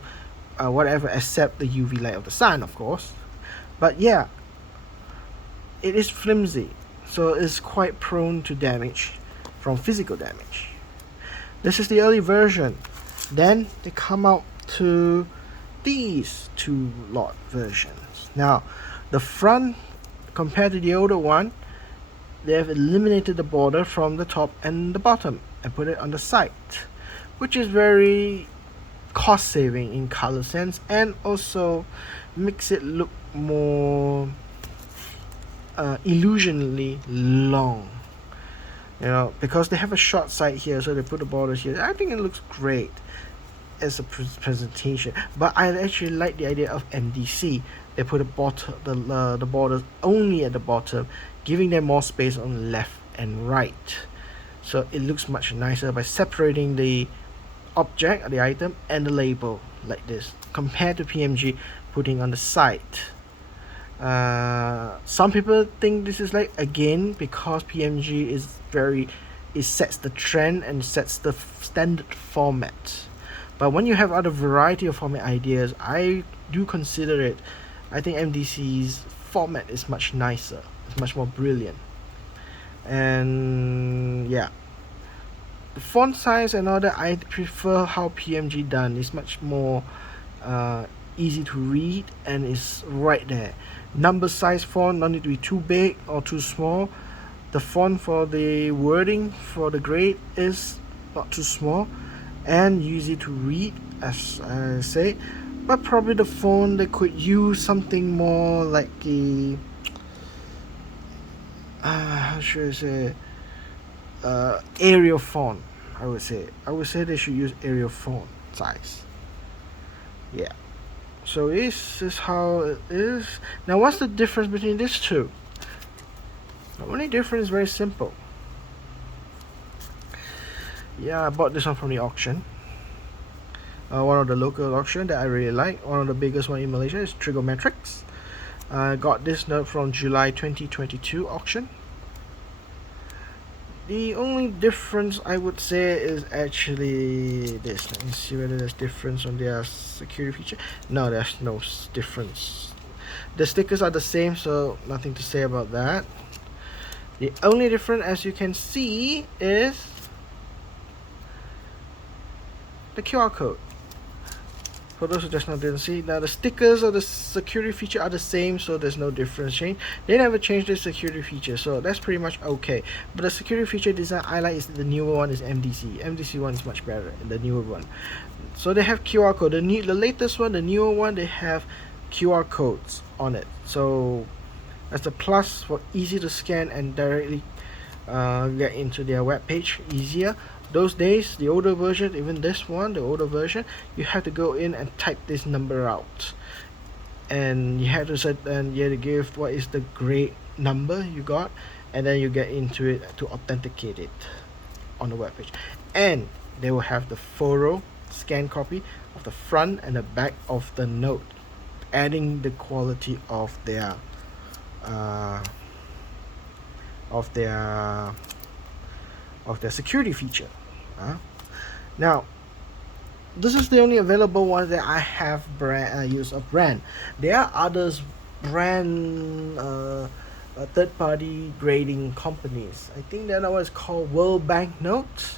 whatever, except the UV light of the sun, of course. But yeah, it is flimsy, so it's quite prone to damage from physical damage. This is the early version. Then they come out to these two lot versions. Now, the front, compared to the older one, they have eliminated the border from the top and the bottom and put it on the side, which is very cost saving in color sense, and also makes it look more illusionally long, because they have a short side here, so they put the borders here. I think it looks great as a presentation, but I actually like the idea of MDC. They put the borders only at the bottom, giving them more space on the left and right, so it looks much nicer by separating the object, the item, and the label like this, compared to PMG putting on the side. Some people think this is like, again, because PMG is it sets the trend and sets the standard format. But when you have other variety of format ideas, I do consider it. I think MDC's format is much nicer. It's much more brilliant. And yeah, the font size and all that, I prefer how PMG done. It's much more easy to read, and it's right there. Number size font, don't need to be too big or too small. The font for the wording for the grade is not too small and easy to read, as I say. But probably the font, they could use something more like a how should I say, Arial font. I would say they should use Arial font size. Yeah. So this is how it is. Now, what's the difference between these two? The only difference is very simple. Yeah, I bought this one from the auction. One of the local auction that I really like. One of the biggest one in Malaysia is Trigonometrics. I got this note from July 2022 auction. The only difference I would say is actually this. Let me see whether there's difference on their security feature. No, there's no difference. The stickers are the same, so nothing to say about that. The only difference, as you can see, is the QR code. For those who just now didn't see, now the stickers or the security feature are the same, so there's no difference change. They never changed the security feature, so that's pretty much okay. But the security feature design I like is the newer one is MDC. MDC one is much better, the newer one. So they have QR code. The latest one, the newer one, they have QR codes on it. So that's a plus for easy to scan and directly get into their web page easier. Those days, the older version, even this one, the older version, you have to go in and type this number out, and you have to set, and you have to give what is the grade number you got, and then you get into it to authenticate it on the web page. And they will have the photo scan copy of the front and the back of the note, adding the quality of their security feature. Now, this is the only available one that I have use of brand. There are others brand third-party grading companies. I think the other one is called World Banknote.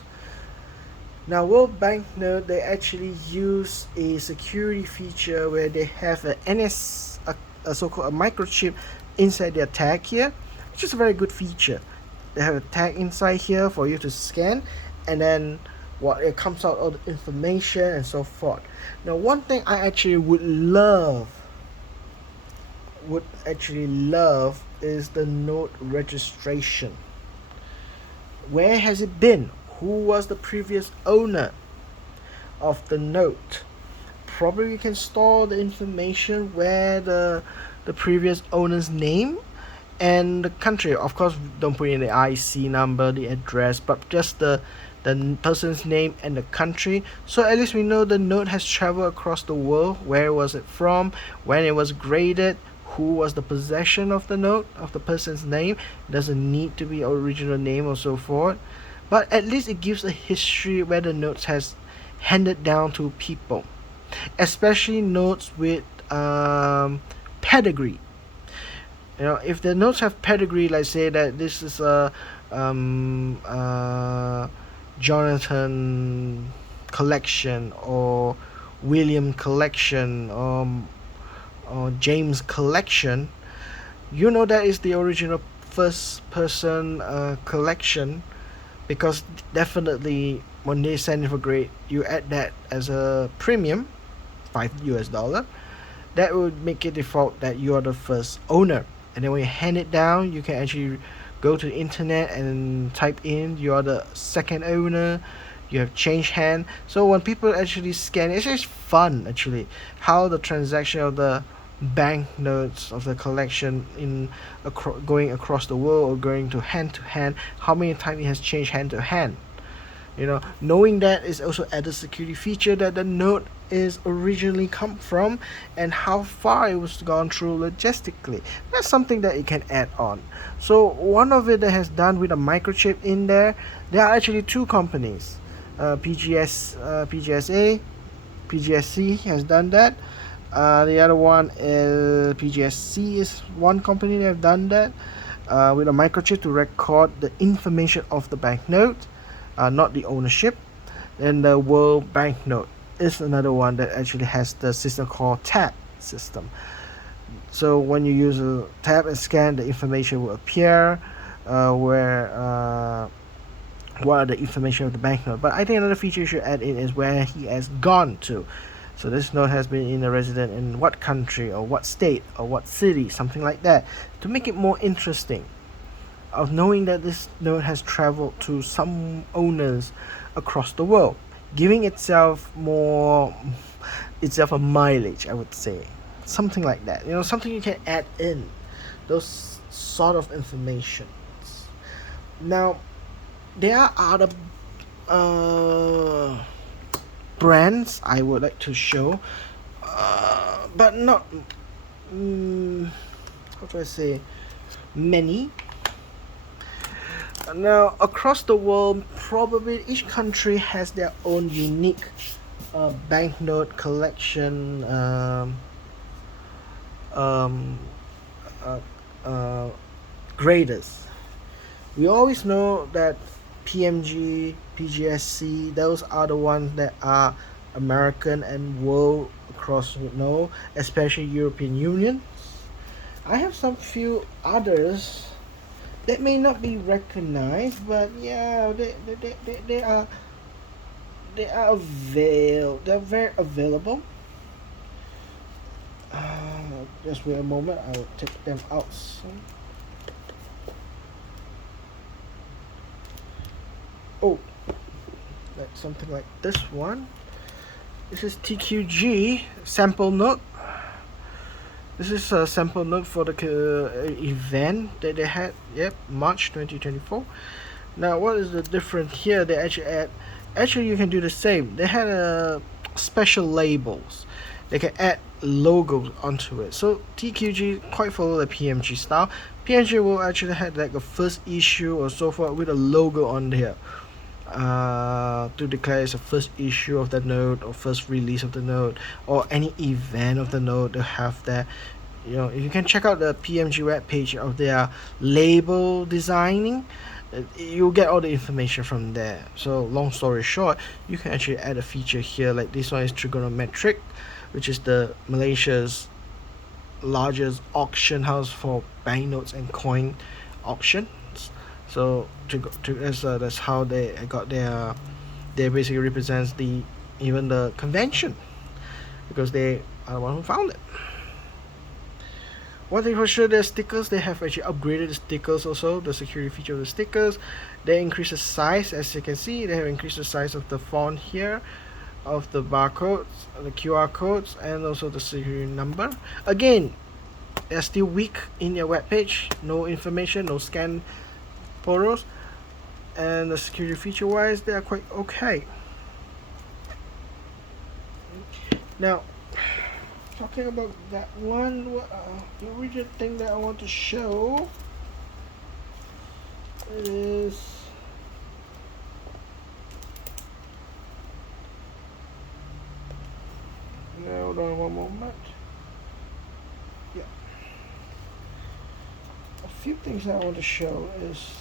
Now, World Banknote, they actually use a security feature where they have a so-called a microchip inside their tag here, which is a very good feature. They have a tag inside here for you to scan, and then it comes out all the information and so forth. Now, one thing I actually would actually love is the note registration. Where has it been? Who was the previous owner of the note? Probably you can store the information where the previous owner's name and the country. Of course, don't put in the IC number, the address, but just the person's name and the country, so at least we know the note has traveled across the world. Where was it from, when it was graded, who was the possession of the note, of the person's name. It doesn't need to be original name or so forth, but at least it gives a history where the notes has handed down to people, especially notes with pedigree. If the notes have pedigree, like say that this is a um, uh, Jonathan collection, or William collection, or James collection, that is the original first person collection, because definitely when they send it for grade, you add that as a premium, $5. That would make it default that you are the first owner. And then when you hand it down, you can actually go to the internet and type in you are the second owner, you have changed hand. So when people actually scan, it's just fun actually, how the transaction of the banknotes of the collection going across the world or going to hand, how many times it has changed hand to hand. Knowing that is also added security feature that the note is originally come from, and how far it was gone through logistically. That's something that it can add on. So one of it that has done with a microchip in there. There are actually two companies, PGSA, PGSC has done that. The other one is PGSC, is one company that have done that with a microchip to record the information of the banknote, not the ownership. And the World Banknote is another one that actually has the system called tap system. So when you use a tap and scan, the information will appear what are the information of the banknote. But I think another feature you should add in is where he has gone to. So this note has been in a resident in what country or what state or what city, something like that, to make it more interesting, of knowing that this note has traveled to some owners across the world, giving itself a mileage, I would say, something like that. Something you can add in, those sort of information. Now, there are other brands I would like to show, but not how do I say, many. Now, across the world, probably each country has their own unique banknote collection graders. We always know that PMG, PGSC, those are the ones that are American and world across, especially European Union. I have some few others that may not be recognized, but yeah, they're very available. Just wait a moment, I will take them out soon. Oh, like something like this one. This is TQG sample note. This is a sample note for the event that they had. Yep, March 2024. Now, what is the difference here? They actually you can do the same. They had special labels. They can add logos onto it. So TQG quite follow the PMG style. PMG will actually have like a first issue or so forth with a logo on there, to declare it's a first issue of the note or first release of the note or any event of the note. They have that. If you can check out the PMG web page of their label designing, you'll get all the information from there. So long story short, you can actually add a feature here, like this one is Trigonometric, which is the Malaysia's largest auction house for banknotes and coin auctions. So that's how they got their. They basically represents even the convention, because they are the one who found it. One thing for sure, their stickers, they have actually upgraded the stickers also, the security feature of the stickers. They increase the size, as you can see, they have increased the size of the font here, of the barcodes, the QR codes, and also the security number. Again, they're still weak in their web page, no information, no scan photos, and the security feature wise, they are quite okay. Now, talking about that one, the original thing that I want to show is hold on one moment. Yeah, a few things I want to show is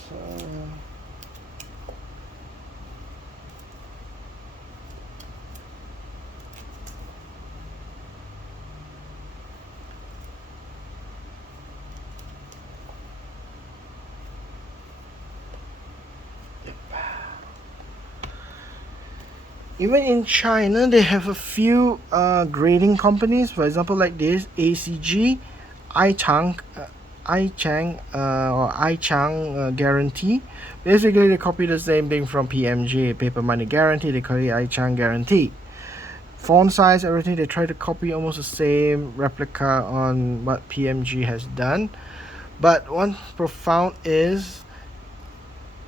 even in China, they have a few grading companies. For example, like this ACG, iChang, or iChang guarantee. Basically, they copy the same thing from PMG, paper money guarantee. They call it iChang guarantee. Font size, everything, they try to copy almost the same replica on what PMG has done. But one profound is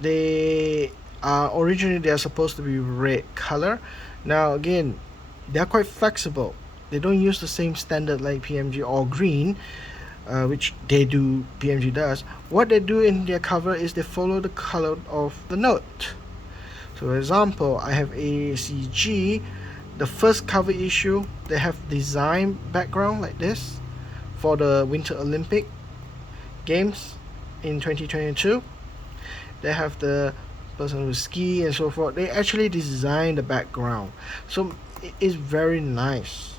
they originally they are supposed to be red color. Now again, they are quite flexible. They don't use the same standard like PMG or green, which they do. PMG does. What they do in their cover is they follow the color of the note. So for example, I have ACG. The first cover issue, they have design background like this for the Winter Olympic Games in 2022. They have the person who ski and so forth. They actually design the background, so it is very nice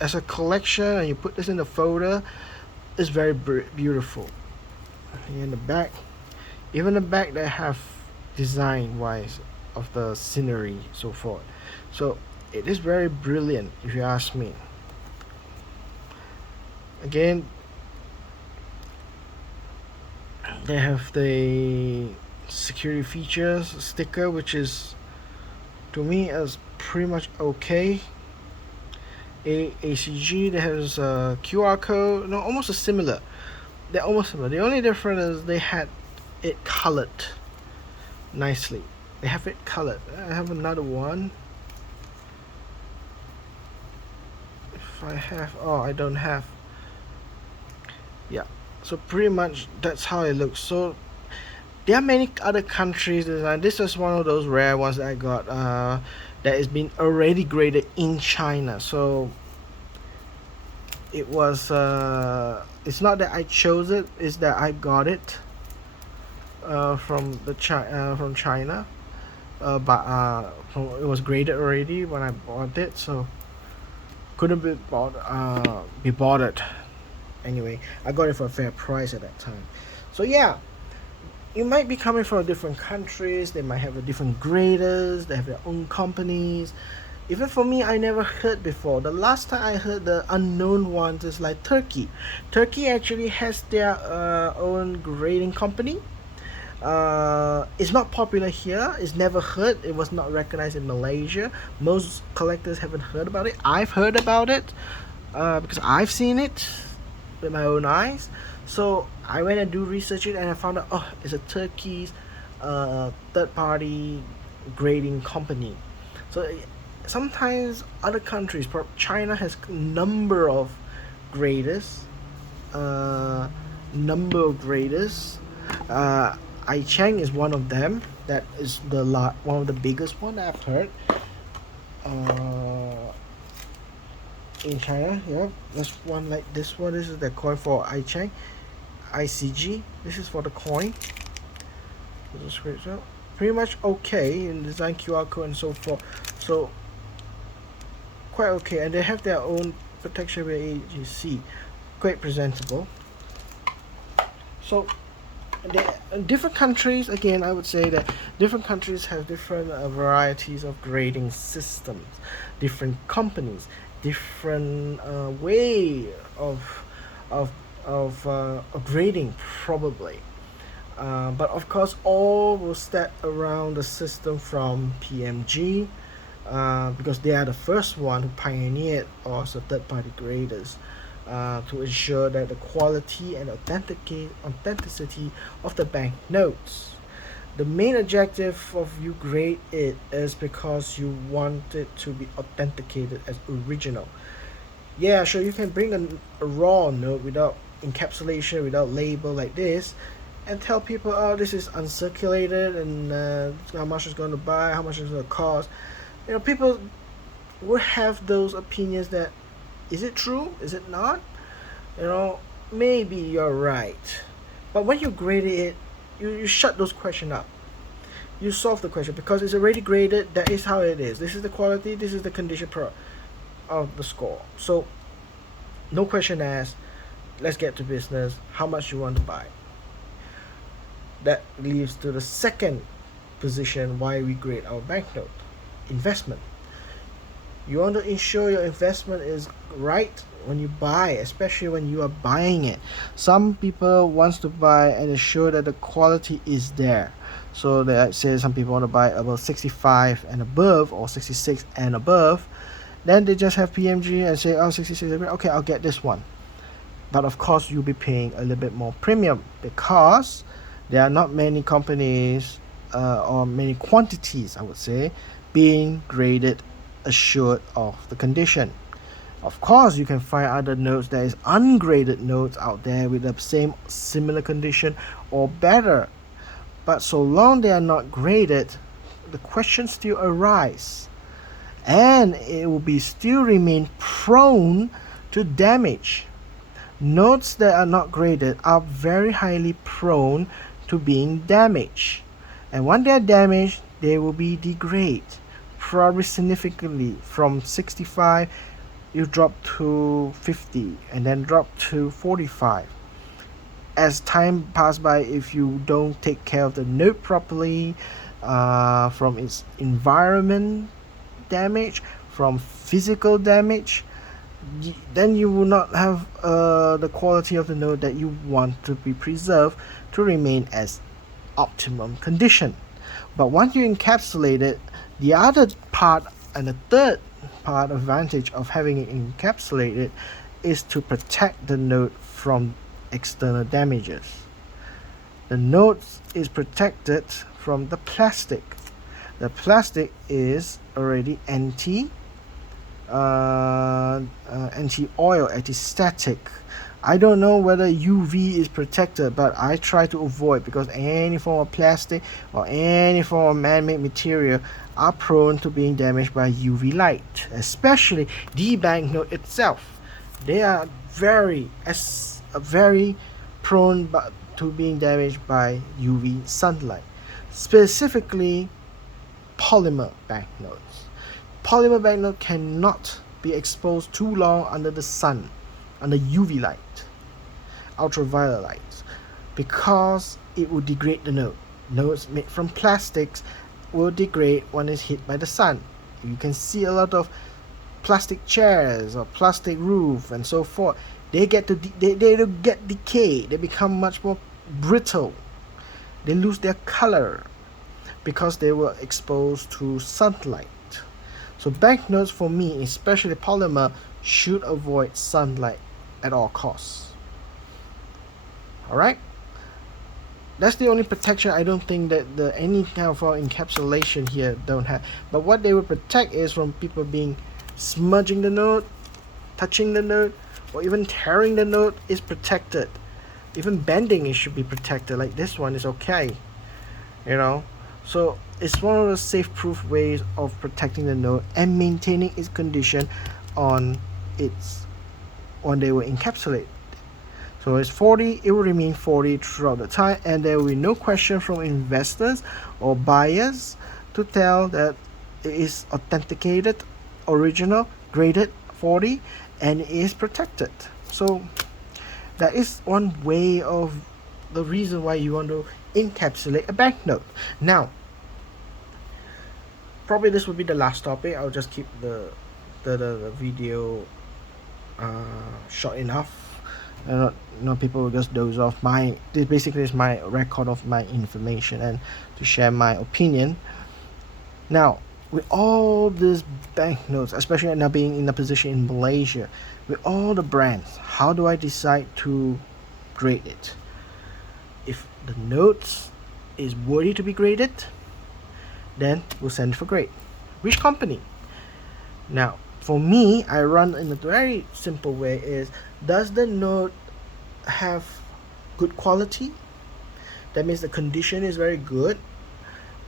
as a collection. And you put this in the folder, it's very beautiful. In the back, even the back, they have design wise of the scenery so forth. So it is very brilliant if you ask me. Again, they have the security features sticker, which is to me is pretty much okay. ACG, that has a QR code, no, almost a similar. They're almost similar. The only difference is they had it colored nicely. They have it colored. I have another one. If I have, oh, I don't have. Yeah, so pretty much that's how it looks. So there are many other countries design. This is one of those rare ones that I got that has been already graded in China. So it was it's not that I chose it, it's that I got it from China. But it was graded already when I bought it, so couldn't be bothered. Anyway, I got it for a fair price at that time. So yeah, you might be coming from different countries. They might have a different graders. They have their own companies. Even for me, I never heard before. The last time I heard the unknown ones is like Turkey. Turkey actually has their own grading company. It's not popular here. It's never heard. It was not recognized in Malaysia. Most collectors haven't heard about it. I've heard about it because I've seen it with my own eyes. So I went and do research it, and I found out, oh, it's a Turkey's third-party grading company. So sometimes other countries, China has number of graders, iChang is one of them. That is one of the biggest one I've heard. In China, yeah, there's one like this one. This is the coin for iChang. ICG, this is for the coin. This is great. So pretty much okay in design, QR code and so forth. So quite okay, and they have their own protection with AGC. Quite presentable. So different countries, again, I would say that different countries have different varieties of grading systems, different companies, different way of grading probably. But of course, all will start around the system from PMG because they are the first one who pioneered also third-party graders to ensure that the quality and authenticity of the banknotes. The main objective of you grade it is because you want it to be authenticated as original. Yeah, sure, you can bring a raw note without encapsulation, without label like this, and tell people, oh, this is uncirculated, and how much it's going to buy, how much it's going to cost. People will have those opinions that, is it true? Is it not? You know, maybe you're right. But when you grade it, you shut those questions up. You solve the question because it's already graded. That is how it is. This is the quality. This is the condition of the score. So no question asked. Let's get to business. How much you want to buy? That leads to the second position why we grade our banknote: investment. You want to ensure your investment is right when you buy, especially when you are buying it. Some people wants to buy and ensure that the quality is there. So let's say some people want to buy about 65 and above or 66 and above. Then they just have PMG and say, oh, 66, okay, I'll get this one. But of course, you'll be paying a little bit more premium because there are not many companies or many quantities, I would say, being graded assured of the condition. Of course, you can find other notes. There is ungraded notes out there with the same similar condition or better. But so long they are not graded, the question still arise, and it will be still remain prone to damage. Notes that are not graded are very highly prone to being damaged, and when they are damaged, they will be degrade, probably significantly. From 65 you drop to 50 and then drop to 45. As time passes by, if you don't take care of the note properly, from its environment damage, from physical damage, then you will not have the quality of the note that you want to be preserved to remain as optimum condition. But once you encapsulate it, the other part and the third part advantage of having it encapsulated is to protect the note from external damages. The note is protected from the plastic. The plastic is already anti-oil, anti-static. I don't know whether UV is protected, but I try to avoid, because any form of plastic or any form of man-made material are prone to being damaged by UV light, especially the banknote itself. They are very prone to being damaged by UV sunlight, specifically polymer banknotes. Polymer banknote cannot be exposed too long under the sun, under UV light, ultraviolet light, because it will degrade the note. Notes made from plastics will degrade when it's hit by the sun. You can see a lot of plastic chairs or plastic roof and so forth. They get decay. They become much more brittle. They lose their color because they were exposed to sunlight. So banknotes, for me, especially polymer, should avoid sunlight at all costs. Alright? That's the only protection. I don't think that any kind of encapsulation here don't have. But what they will protect is from people being smudging the note, touching the note, or even tearing the note is protected. Even bending, it should be protected. Like this one is okay. So it's one of the safe-proof ways of protecting the note and maintaining its condition on when they were encapsulated. So it's 40, it will remain 40 throughout the time, and there will be no question from investors or buyers to tell that it is authenticated, original, graded 40, and it is protected. So that is one way of the reason why you want to encapsulate a banknote. Now, probably this will be the last topic. I'll just keep the video short enough. People will just doze off. This basically is my record of my information and to share my opinion. Now, with all these banknotes, especially now being in a position in Malaysia, with all the brands, how do I decide to grade it? If the notes is worthy to be graded, then we'll send it for grade. Which company? Now, For me, I run in a very simple way is, does the note have good quality? That means the condition is very good,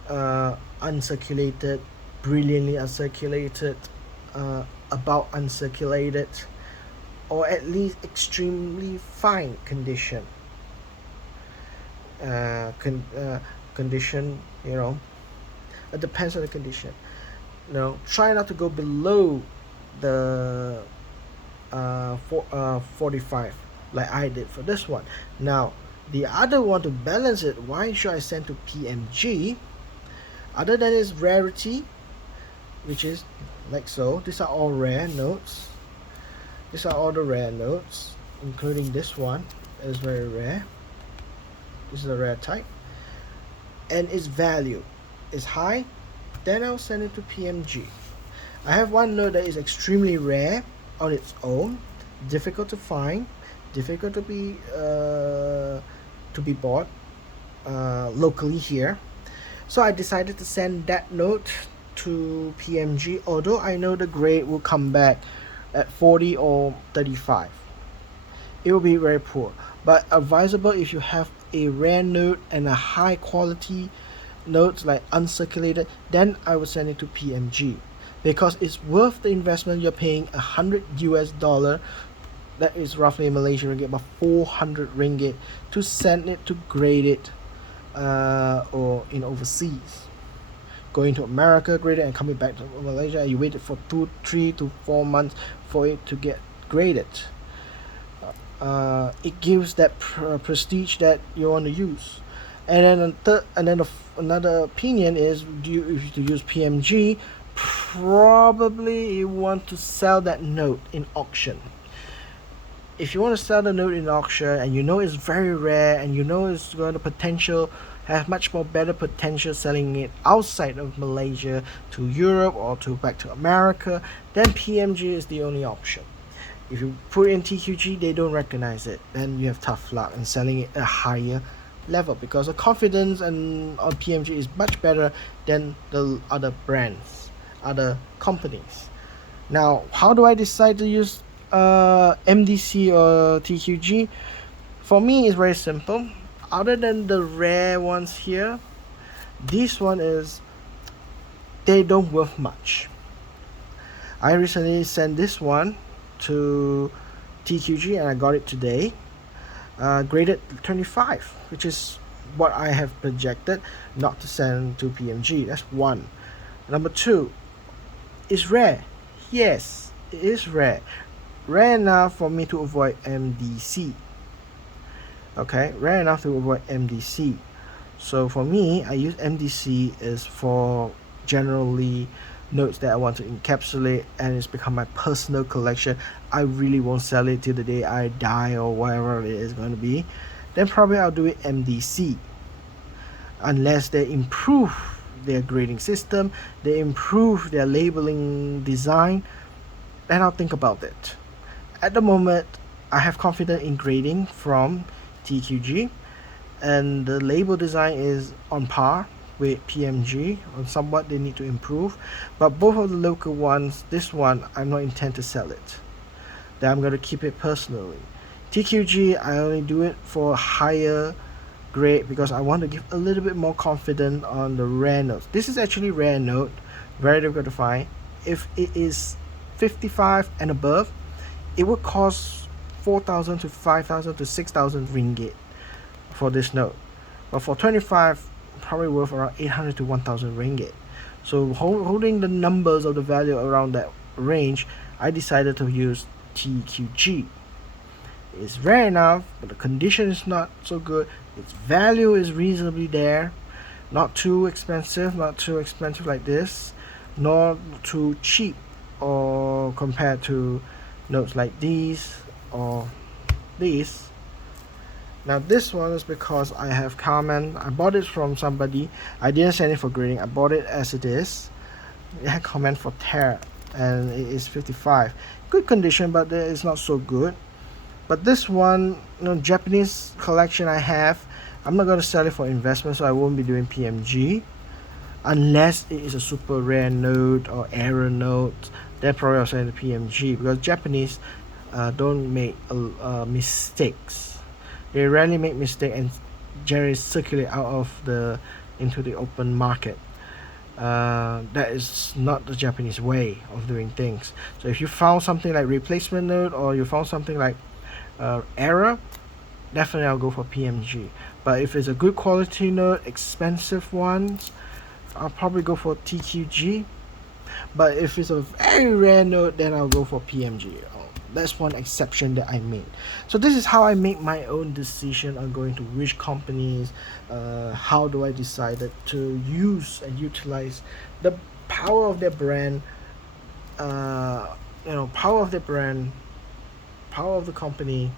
uncirculated, brilliantly uncirculated, about uncirculated, or at least extremely fine condition. Condition, it depends on the condition. Try not to go below the 45 like I did for this one. Now, the other one, to balance it, why should I send to PMG? Other than its rarity, which is like so, these are all rare notes. These are all the rare notes, including this one. Is very rare. This is a rare type, and its value is high. Then I'll send it to PMG. I have one note that is extremely rare on its own, difficult to find, difficult to be bought locally here. So I decided to send that note to PMG, although I know the grade will come back at 40 or 35. It will be very poor, but advisable if you have a rare note and a high quality notes like uncirculated, then I would send it to PMG, because it's worth the investment. You're paying $100, that is roughly Malaysian ringgit about 400 ringgit, to send it, to grade it, or in overseas, going to America, grade it, and coming back to Malaysia. You waited for 3 to 4 months for it to get graded. It gives that prestige that you want to use. And then another opinion is, if you use PMG, probably you want to sell that note in auction. If you want to sell the note in auction and you know it's very rare and you know it's going to have much more better potential selling it outside of Malaysia to Europe or back to America, then PMG is the only option. If you put in TQG, they don't recognize it, then you have tough luck in selling it at a higher level, because the confidence on PMG is much better than the other brands, other companies. Now, how do I decide to use MDC or TQG? For me, it's very simple. Other than the rare ones here, this one they don't worth much. I recently sent this one to TQG and I got it today, graded 25, which is what I have projected not to send to PMG. That's one. Number two, it's rare. Yes, it is rare enough for me to avoid MDC. Okay, rare enough to avoid MDC. So for me, I use MDC is for generally notes that I want to encapsulate, and it's become my personal collection. I really won't sell it till the day I die or whatever it is going to be. Then probably I'll do it MDC, unless they improve their grading system, they improve their labeling design, then I'll think about it. At the moment, I have confidence in grading from TQG, and the label design is on par with PMG. On somewhat they need to improve, but both of the local ones, this one I'm not intend to sell it, then I'm going to keep it personally. TQG, I only do it for higher grade because I want to give a little bit more confidence on the rare notes. This is actually rare note, very difficult to find. If it is 55 and above, it would cost 4,000 to 5,000 to 6,000 ringgit for this note, but for 25, probably worth around 800 to 1,000 ringgit. So holding the numbers of the value around that range, I decided to use TQG. It's rare enough, but the condition is not so good. Its value is reasonably there, not too expensive like this, nor too cheap or compared to notes like these or these. Now this one is because I have comment. I bought it from somebody. I didn't send it for grading. I bought it as it is. It had comment for tear, and it is 55. Good condition, but it's not so good. But this one, Japanese collection I have, I'm not going to sell it for investment, so I won't be doing PMG unless it is a super rare note or error note. then probably I'll send it to PMG, because Japanese don't make mistakes. They rarely make mistake and generally circulate out of the into the open market. That is not the Japanese way of doing things. So if you found something like replacement note, or you found something like error, definitely I'll go for PMG. But if it's a good quality note, expensive ones, I'll probably go for TQG. But if it's a very rare note, then I'll go for PMG. That's one exception that I made. So this is how I make my own decision on going to which companies. How do I decide to use and utilize the power of their brand, power of their brand, power of the company,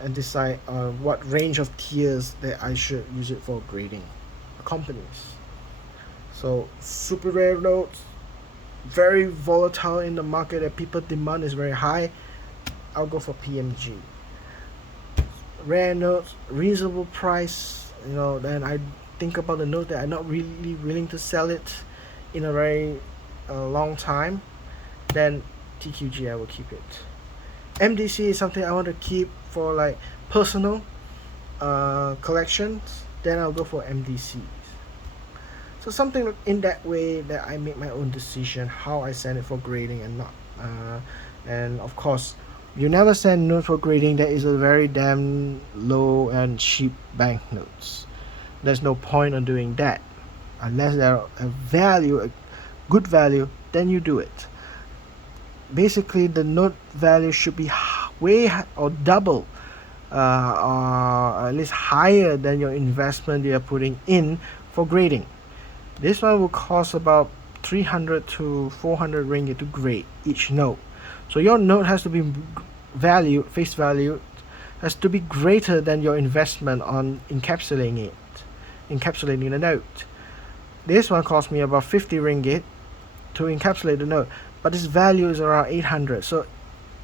and decide what range of tiers that I should use it for grading companies. So super rare notes, very volatile in the market, that people demand is very high, I'll go for PMG. Rare notes, reasonable price, then I think about the note that I'm not really willing to sell it in a very long time, then TQG I will keep it. MDC is something I want to keep for like personal collections, then I'll go for MDCs. So something in that way that I make my own decision how I send it for grading and not. And of course, you never send notes for grading that is a very damn low and cheap banknotes. There's no point on doing that unless they're a good value. Then you do it. Basically, the note value should be way or double, or at least higher than your investment you're putting in for grading. This one will cost about 300 to 400 ringgit to grade each note. So your note has to be face value has to be greater than your investment on encapsulating the note. This one cost me about 50 ringgit to encapsulate the note, but its value is around 800. So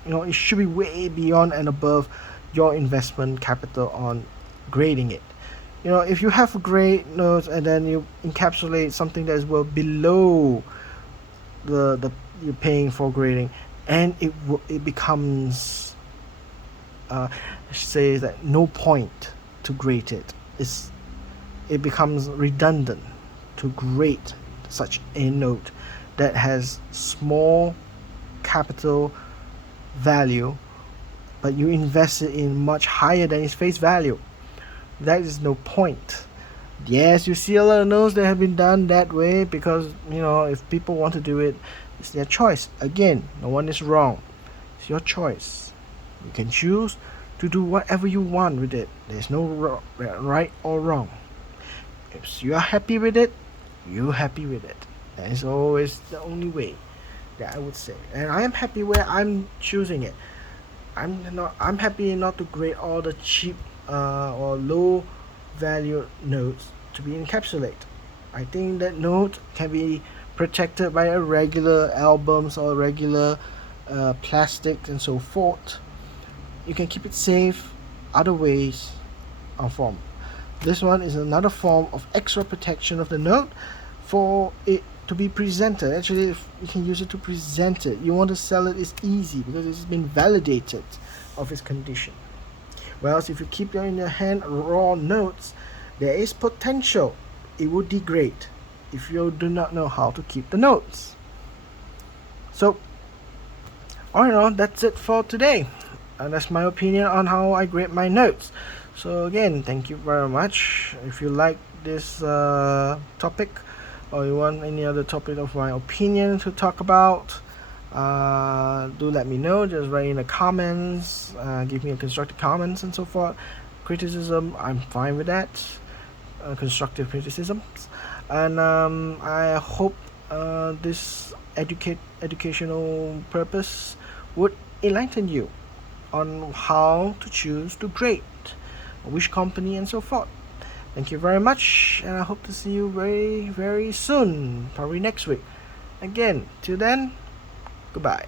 it should be way beyond and above your investment capital on grading it. If you have a grade note and then you encapsulate something that is well below the you're paying for grading, and it becomes say that no point to grade it. It becomes redundant to grade such a note that has small capital value, but you invest it in much higher than its face value. That is no point. Yes, you see a lot of notes that have been done that way because if people want to do it, it's their choice. Again, no one is wrong. It's your choice. You can choose to do whatever you want with it. There's no right or wrong. If you're happy with it, you're happy with it. That is always the only way that I would say. And I am happy where I'm choosing it. I'm happy not to grade all the cheap or low value notes to be encapsulated. I think that note can be protected by a regular albums or regular plastic and so forth. You can keep it safe other ways or form. This one is another form of extra protection of the note for it to be presented. Actually, if you can use it to present it. You want to sell it, it's easy because it's been validated of its condition. Whereas if you keep in your hand raw notes, there is potential it would degrade if you do not know how to keep the notes. So, all in all, that's it for today. And that's my opinion on how I grade my notes. So again, thank you very much. If you like this topic, or you want any other topic of my opinion to talk about, do let me know. Just write in the comments, give me a constructive comments and so forth. Criticism, I'm fine with that. Constructive criticisms, and I hope this educational purpose would enlighten you on how to choose to grade, which company and so forth. Thank you very much, and I hope to see you very, very soon, probably next week. Again, till then, goodbye.